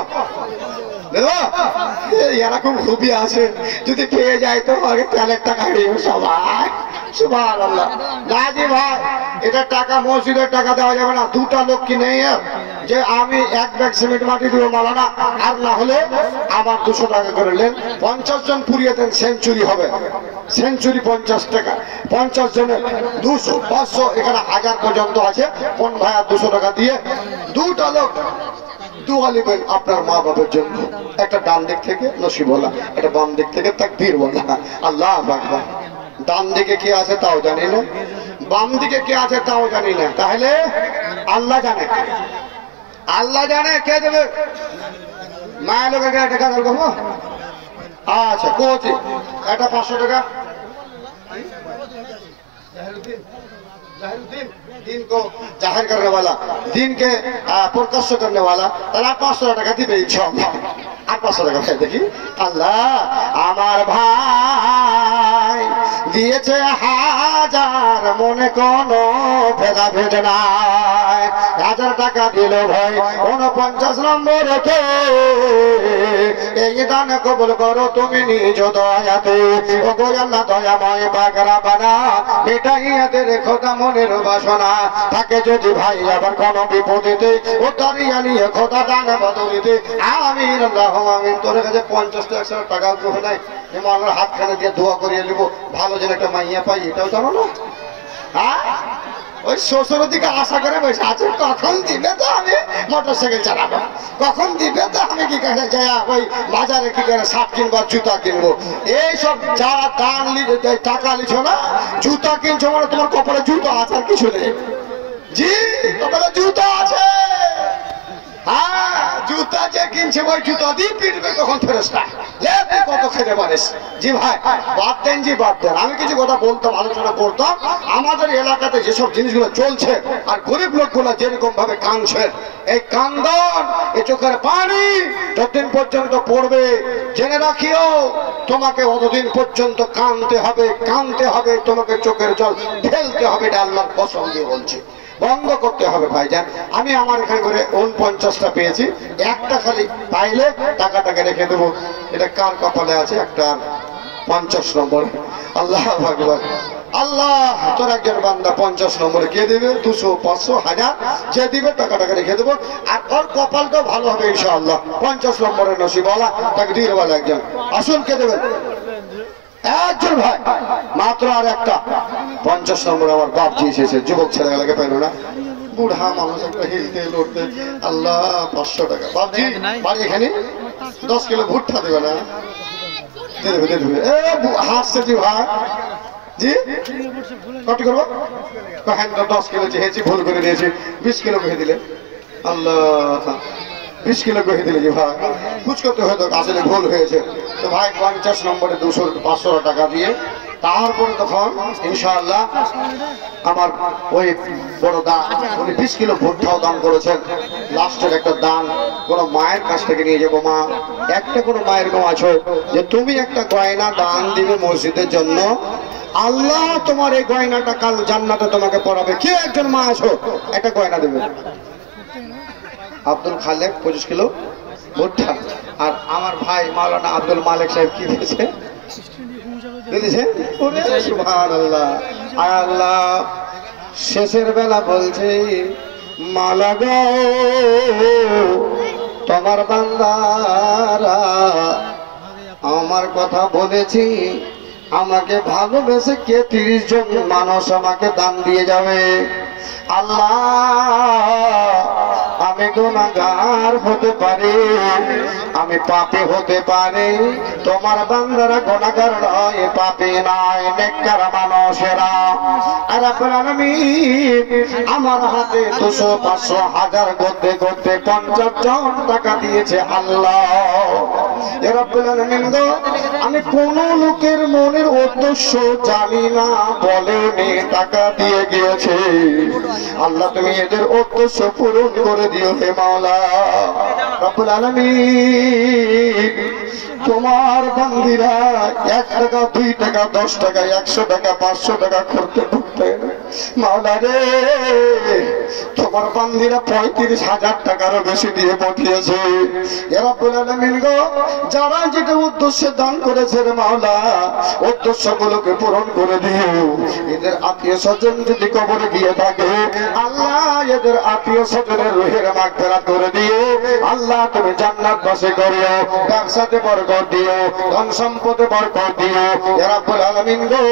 এরা খুব খুবই আছে, যদি পেয়ে যায় তো আগে তেলের টাকা দিবে সবাই। সুবহানাল্লাহ। না জি ভাই, এটা টাকা মসজিদের টাকা দেওয়া যাবে না। 2টা লোক কি নেই যে আমি 1 ব্যাগ সিমেন্ট মাটি দিব মালানা, আর না হলে আমার 200 টাকা করে নেন। 50 জন পুড়িয়ে দেন, সেঞ্চুরি হবে। সেঞ্চুরি 50 টাকা, 50 জনের 200, 500, এখানে 1000 পর্যন্ত আছে। কোন ভাইয়া 200 টাকা দিয়ে 2টা লোক দোয়া নেবেন আপনার মা বাবার জন্য। একটা ডান দিক থেকে নসিব বলা, একটা বাম দিক থেকে তাকবীর বলা, আল্লাহু আকবার। ডান দিকে কি আছে তাও জানি না, বাম দিকে কি আছে তাও জানি না, তাহলে আল্লাহ জানে। আল্লাহ জানে কে দেবে। মায়ের লোকের টাকা দেবো। আচ্ছা কোচি এটা 500 টাকা। दिन को जाहिर करने वाला, दिन के प्रकाश करने वाला, তারা 500 টাকা দিবে ইনশাআল্লাহ। আর 500 টাকা ভাই দেখি। আল্লাহ আমার ভাই দিয়েছে 1000, মনে কোনো ভেদাভেদ নাই। 1000 টাকা দিল ভাই 49 নম্বরেতে, এই দান কবুল করো তুমি নিজ দয়াতে। ও গো আল্লাহ দয়াময় বাগরা বানা, মিটাইয়াতে রেখো মনের বাসনা। থাকে যদি ভাই আবার কোন বিপদেতে, ও দাঁড়িয়ে নিয়ে খোদা দান বদলিতে। আমিন আল্লাহুম্মা আমিন। তোর কাছে 50-100 টাকা কেউ নাই যে আমার হাতখানে দিয়ে দোয়া করিয়ে নেবো, ভালো যেন একটা মাইয়া পাই, এটাও জানো না? হ্যাঁ ওই শ্বশুরের দিকে আশা করে বসে আছে, কখন দিবে তো আমি মোটরসাইকেল চালাবো, কখন দিবে তো আমি কি করে যাই ওই বাজারে কি করে শার্ট কিনবো, জুতা কিনবো। এইসব যারা দান টাকা লিছো না, জুতা কিনছো মানে তোমার কপালে জুতো আছে আর কিছু নেই। জি কপালে জুতো আছে। হ্যাঁ জুতা যে কিনছে ওই জুতা দিয়ে পিটবে তখন ফেরেশতা। তুই কত খেতে পারিস? জি ভাই বাদ দেন, জি বাদ দেন। আমি কিছু কথা বলতাম, আলোচনা করতাম। আমাদের এলাকাতে যেসব জিনিসগুলো চলছে আর গরিব লোকগুলো যেরকম ভাবে কাঁদছে, এই কান্দন, এই চোখের পানি যতদিন পর্যন্ত পড়বে জেনে রাখিও তোমাকে অতদিন পর্যন্ত কাঁদতে হবে, তোমাকে চোখের জল ঢেলতে হবে। এটা আল্লাহর কসম দিয়ে বলছি, বন্ধ করতে হবে ভাইজান। আমি আমার এখানে করে 49টা পেয়েছি, একটা খালি পাইলে টাকাটাকে রেখে দেবো। এটা কার কপালে আছে? একটা 50 নম্বরে। আল্লাহ আকবার। আল্লাহ তোর একজন বান্দা 50 নম্বরে কে দিবে? 200, 500, 1000 যে দিবে টাকাটাকে রেখে দেবো। আর ওর কপালটাও ভালো হবে ইনশাআল্লাহ। 50 নম্বরের নসিবওয়ালা তাকে দিয়ে দেবো একজন। আসুন কে দেবেন? একজন ভাই মাত্র। আর একটা 50 নম্বর আমার বাপ জি এসেছে, যুবক ছেলেগুলোকে পেল না, বুড়া মানুষ একটা হিলতে লড়তে। আল্লাহ 500 টাকা বাপজি বাড়ি এখানে 10 কিলো ভুট্টা দেবে না? দিয়ে দেবে। হাসছে জি ভাই। জি কত করবো? 10 কিলো চেয়েছি, ভুল করে দিয়েছি, 20 কিলো করে দিলে। আল্লাহ 20 কিলো কহে দিলে যে ভাই কুছ করতে হয়তো আসলে ভুল হয়েছে। তো ভাই 50 নম্বরে 200-500 টাকা দিয়ে তারপরে তখন ইনশাআল্লাহ আমার ওই বড় দান উনি 20 কিলো ভুট্টাও দান করেছেন। লাস্টের একটা দান কোন মায়ের কাছ থেকে নিয়ে যাবো। মা, একটা কোনো মায়ের গো আছো যে তুমি একটা গয়না দান দিবে মসজিদের জন্য, আল্লাহ তোমার এই গয়নাটা কাল জান্নাতে তোমাকে পড়াবে। কে একজন মা আছো একটা গয়না দেবে? আব্দুল খালেক 25 কিলো ভুট্টা। আর আমার ভাই মাওলানা আব্দুল মালিক সাহেব কি দিয়েছে? সুবহানাল্লাহ। আল্লাহ শেষের বেলা বলছে মালা গো তোমার বান্দারা আমার কথা বলেছি, আমাকে ভালোবেসে কে 30 জন মানুষ আমাকে দান দিয়ে যাবে। আল্লাহ আমি গুনাহগার হতে পারি, আমি পাপী হতে পারি, তোমার বান্দারা গুনাহগার নয়, পাপী নয়, নেককার মানুষেরা। আর রব্বুল আলামিন আমার হাতে 200, 500, 1000 করতে করতে 50 জন টাকা দিয়েছে। আল্লাহ এ রব্বুল আলামিন গো, আমি কোন লোকের মনের উদ্দেশ্য জানি না, বলেনি টাকা দিয়ে গিয়েছে। আল্লাহ তুমি এদের উদ্দেশ্য পূরণ করে দিও হে মাওলা রব্বুল আলামিন। তোমার বান্দিরা 1 টাকা, 2 টাকা, 10 টাকা, 100 টাকা, 500 টাকা করতে করতে মাওলা রে তোমার বান্দিরা 35,000 টাকারও বেশি দিয়ে পাঠিয়েছে। ইয়া রব্বুল আলামিন গো, যারা যেটা উদ্দেশ্যে দান করেছে রে মাওলা, উদ্দেশ্যগুলোকে পূরণ করে দিও। এদের আত্মীয় স্বজন যদি কবরে গিয়ে থাকে, আল্লাহ এদের আত্মীয় স্বজনের রুহের মাগফিরাত করে দিও। আল্লাহ তুমি জান্নাত বাসী করিও, ব্যবসাতে বরকত দিও, ধন সম্পদে বরকত দিও। ইয়া রব্বুল আলামিন গো,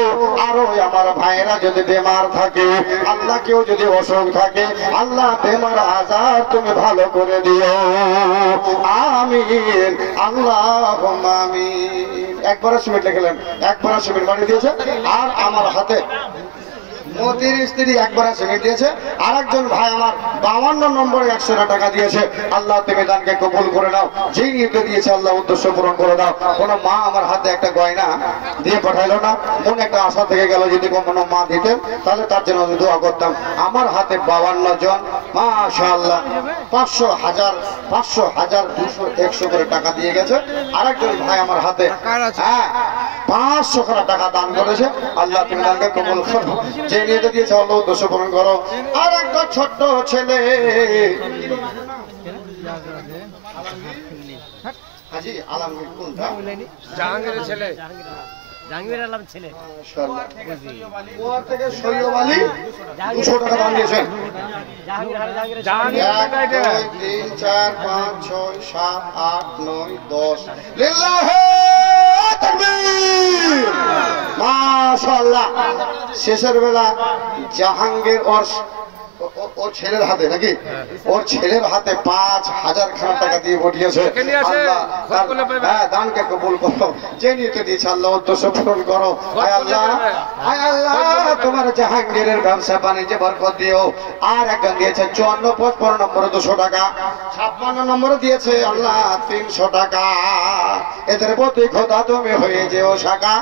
আরো আমার ভাইরা যদি বেমার থাকে, আল্লাহ কেউ যদি অসুখ থাকে, আল্লাহ বেমার আজার তুমি ভালো করে দিও। আমিন আল্লাহুম্মা আমিন। একবার সিমেন্ট লিখলেন, একবার সিমেন্ট বাড়ি দিয়েছে। আর আমার হাতে মতির স্ত্রী একবার সিমেন্ট দিয়েছে। আর একজন ভাই আমার 52 নম্বরে 100 টাকা দিয়েছে। আল্লাহ তুমি দানকে কবুল করে নাও, যেই নিয়তে দিয়েছে আল্লাহ উদ্দেশ্য পূরণ করে দাও। কোন মা আমার হাতে একটা গয়না দিয়ে পাঠাইলো না, মনে একটা আশা থেকে গেল যদি কোনো মা দিতেন তাহলে তার জন্য আমি দোয়া করতাম। আমার হাতে 52 জন মাশাআল্লাহ 500, 1000, 500, 1000, 200, 100 করে টাকা দিয়ে গেছে। আর একজন ভাই আমার হাতে 500 করে টাকা দান করেছে। আল্লাহ তুমি দানকে কবুল করো, যে নিয়তে দিয়েছে আল্লাহ উদ্দেশ্য পূরণ করো। আর একটা ছোট্ট ছেলে হাজি আলমগীর, কোনটা? জাহাঙ্গীরের ছেলে, জাহাঙ্গীর আলম ছেলে। মাশাআল্লাহ। ওর থেকে সৈয়দ আলী 200 টাকা দান দিয়েছেন। 1, 2, 3, 4, 5, 6, 7, 8, 9, 10 লিল্লাহি তাকবীর। মাশাআল্লাহ। শেষের বেলা জাহাঙ্গীর ওর ছেলের হাতে নাকি, ওর ছেলের হাতে 5,000 খানা টাকা দিয়ে পাঠিয়েছে। হ্যাঁ, দানকে কবুল করো, যে নিতে দিয়েছে আল্লাহ উদ্দেশ্য পূরণ করো। হায় আল্লাহ, হায় আল্লাহ তোমার জাহাঙ্গীরের ব্যবসা বাণিজ্যে বরকত দিও। আর একজন দিয়েছে 54, 55 নম্বরে 200 টাকা, 56 নম্বরে দিয়েছে আল্লাহ 300 টাকা। এদের প্রতি খোদা তুমি হয়ে যেও শাখা,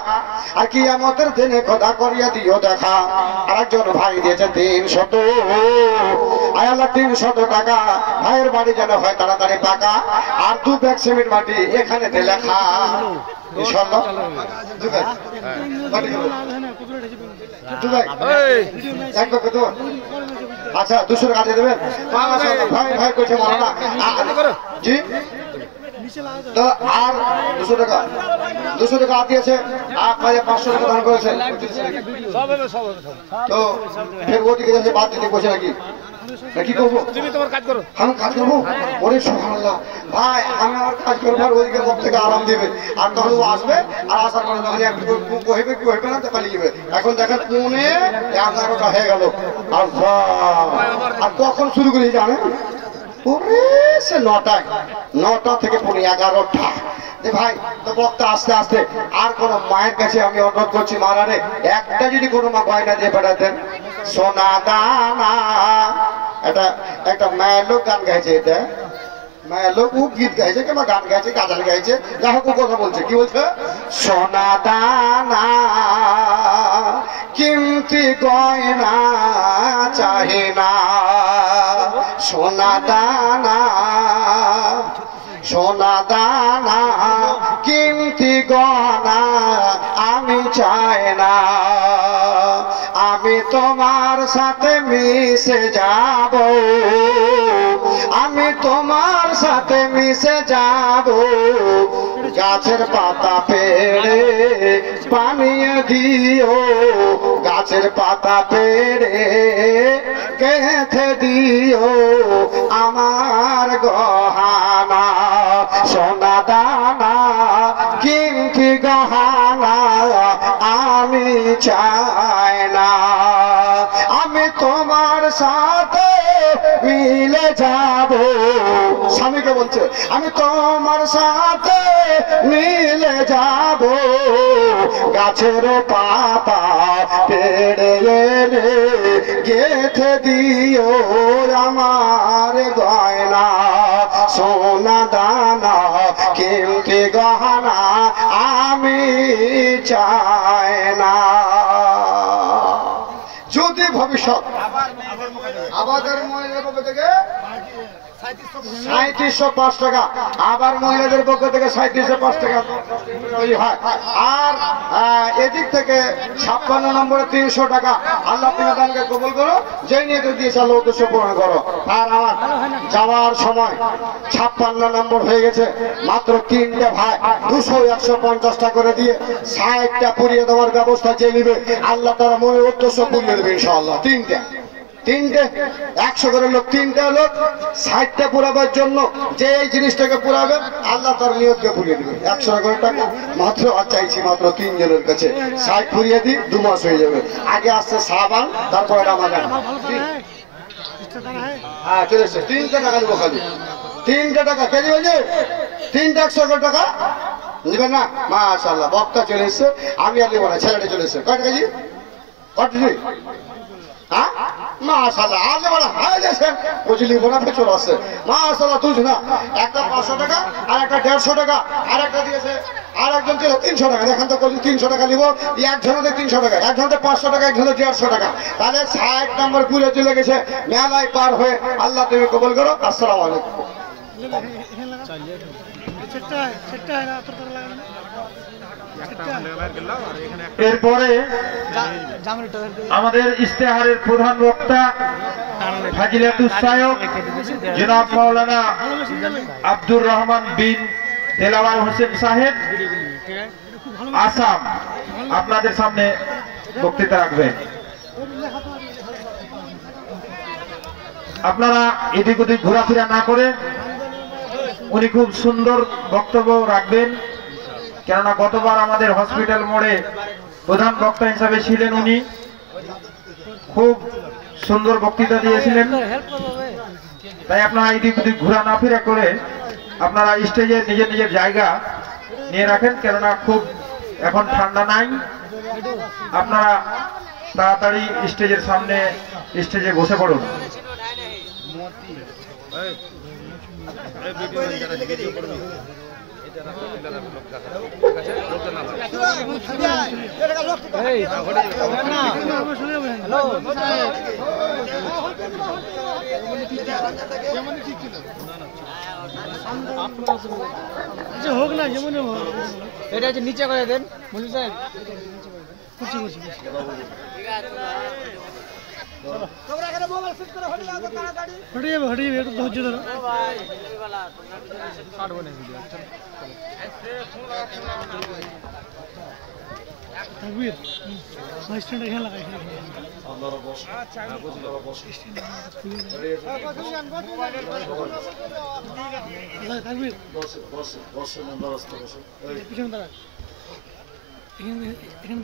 আর কিয়ামতের দিনে খোদা করিয়া দিও দেখা। আর একজন ভাই দিয়েছে 300। আয় আল্লাহ 300 টাকা, ভাইয়ের বাড়ি যেন হয় তাড়াতাড়ি পাকা। আর 2 ব্যাগ সিমেন্ট মাটি এখানে লেখা ইনশাআল্লাহ। আচ্ছা 200 টাকা দিয়ে দেবেন। ভাই ভাই কইছে মাওলানা জি, তো আর 200 টাকা, 200 টাকা দিয়েছে। আপনাদের 500 টাকা দান করেছেন। তো ফের ওদিকে যাচ্ছে বাদ দিতে বসে নাকি, কি করবো? তুমি তোমার কাজ করো, আমি কাজ করবো। ওরে সুবহানাল্লাহ ভাই, আমি আমার কাজ করবো আর ওইদিকে সব থেকে আরাম দেবে। আর তখন ও আসবে, আর আসার পরে তখন কহিবে কি হইবে না তো পালিয়ে যাবে। এখন দেখেন 11টা হয়ে গেল। আর কখন শুরু করি জানেন? ওরে সে 9টা থেকে 11টা। ভাই তো বক্তা আস্তে আস্তে। আর কোন মায়ের কাছে আমি অনুরোধ করছি, মারারে একটা যদি কোনো মা গয়না দিয়ে পাঠাতেন, সোনা দানা। একটা মায়ের লোক গান গাইছে, এটা লোক ও গীত গাইছে কিংবা গান গাইছে গাজাল গাইছে যা হোক ও কথা বলছে কি বলছে সোনা দানা কিমতি গয়না চাহে না সোনা দানা সোনা দানা কিমতি গয়না আমি চাই না আমি তোমার সাথে মিশে যাব আমি তোমার সাথে মিশে যাব গাছের পাতা পেড়ে বানিয়ে দিও গাছের পাতা পেড়ে গেঁথে দিও আমার গহনা সোনা দানা কিমতি গহনা আমি চাই না আমি তোমার সাথে মিলে যাব স্বামীকে বলছে আমি তোমার সাথে মিলে যাব গাছের পাতা পেড়ে এনে গেঁথে দিও আমার গয়না সোনা দানা কিমতি গহনা আমি চাই না যদি ভবিষ্যৎ আবাদের মহিলাদের পক্ষ থেকে 3705 টাকা আবার মহিলাদের পক্ষ থেকে 3705 টাকা তৈরি হয় আর এদিক থেকে 56 নম্বরে 300 টাকা আল্লাহ তোমার দানকে কবুল করো যেই নিয়ে দিয়েছে আল্লাহ উদ্দেশ্য পূরণ করো আর আমার যাওয়ার সময় 56 নম্বর হয়ে গেছে মাত্র 3টে ভাই 200-150 টাকা করে দিয়ে 60টা পুড়িয়ে দেওয়ার ব্যবস্থা যে নিবে আল্লাহ তারা মনের উদ্দেশ্য পুড়িয়ে দেবে ইনশাআল্লাহ তিনটে 100 করে লোক 3টা লোক 60টা পুরাবার জন্য যে এই জিনিসটাকে পুরাবে আল্লাহ তার নিয়তকে পুরিয়ে দিবে 100 করে টাকা মাত্র আর চাইছি মাত্র 3 জনের কাছে 60 পুরিয়ে দিই 2 মাস হয়ে যাবে আগে আসছে সাবান তারপরে রামাদান হ্যাঁ চলে এসছে 3টা টাকা দেবো খালি 3টা টাকা কেজি হয়েছে 3টা 100 করে টাকা নেবেন না মাশাআল্লাহ বক্তা চলে এসছে আমি আর নেবো না ছেলেটা চলে এসছে কয়টা কেজি কত মাশাআল্লাহ আলে বড় হাই দেন বুঝলি বড় চলে আসছে মাশাআল্লাহ তুই না একটা 500 টাকা আর একটা 150 টাকা আর একটা দিয়েছে আর একজন দিল 300 টাকা দেখেন তো কত 300 টাকা নিব একজনতে 300 টাকা একজনতে 500 টাকা একজনতে 150 টাকা তাহলে 60 নম্বর পুরো চলে গেছে মেলায় পার হয়ে আল্লাহ তুমি কবুল করো আসসালামু আলাইকুম এরপরে আমাদের ইস্তেহারের প্রধান বক্তা ফাজিলাতুস সায়ক জনাব মাওলানা আব্দুর রহমান বিন দেলাওয়ার হোসেন সাহেব আসাম আপনাদের সামনে বক্তৃতা রাখবেন আপনারা এদিক ওদিক ঘোরাফেরা না করে উনি খুব সুন্দর বক্তব্য রাখবেন কেননা গতবার আমাদের হসপিটাল মোড়ে প্রধান বক্তা হিসাবে ছিলেন উনি খুব সুন্দর বক্তৃতা দিয়েছিলেন তাই আপনারা এদিক ওদিক ঘোরা না ফেরা করে আপনারা স্টেজে নিজের নিজের জায়গা নিয়ে রাখেন কেননা খুব এখন ঠান্ডা নাই আপনারা তাড়াতাড়ি স্টেজের সামনে স্টেজে বসে পড়ুন হোক না যেমন এটা হচ্ছে নিচে করে দেন মনি সাহেব হটে যাবে একটু ধৈর্য ধরো তাকবীর স্ট্যান্ড এখানে লাগাই তাকবীর পিছনে দাঁড়া এখানে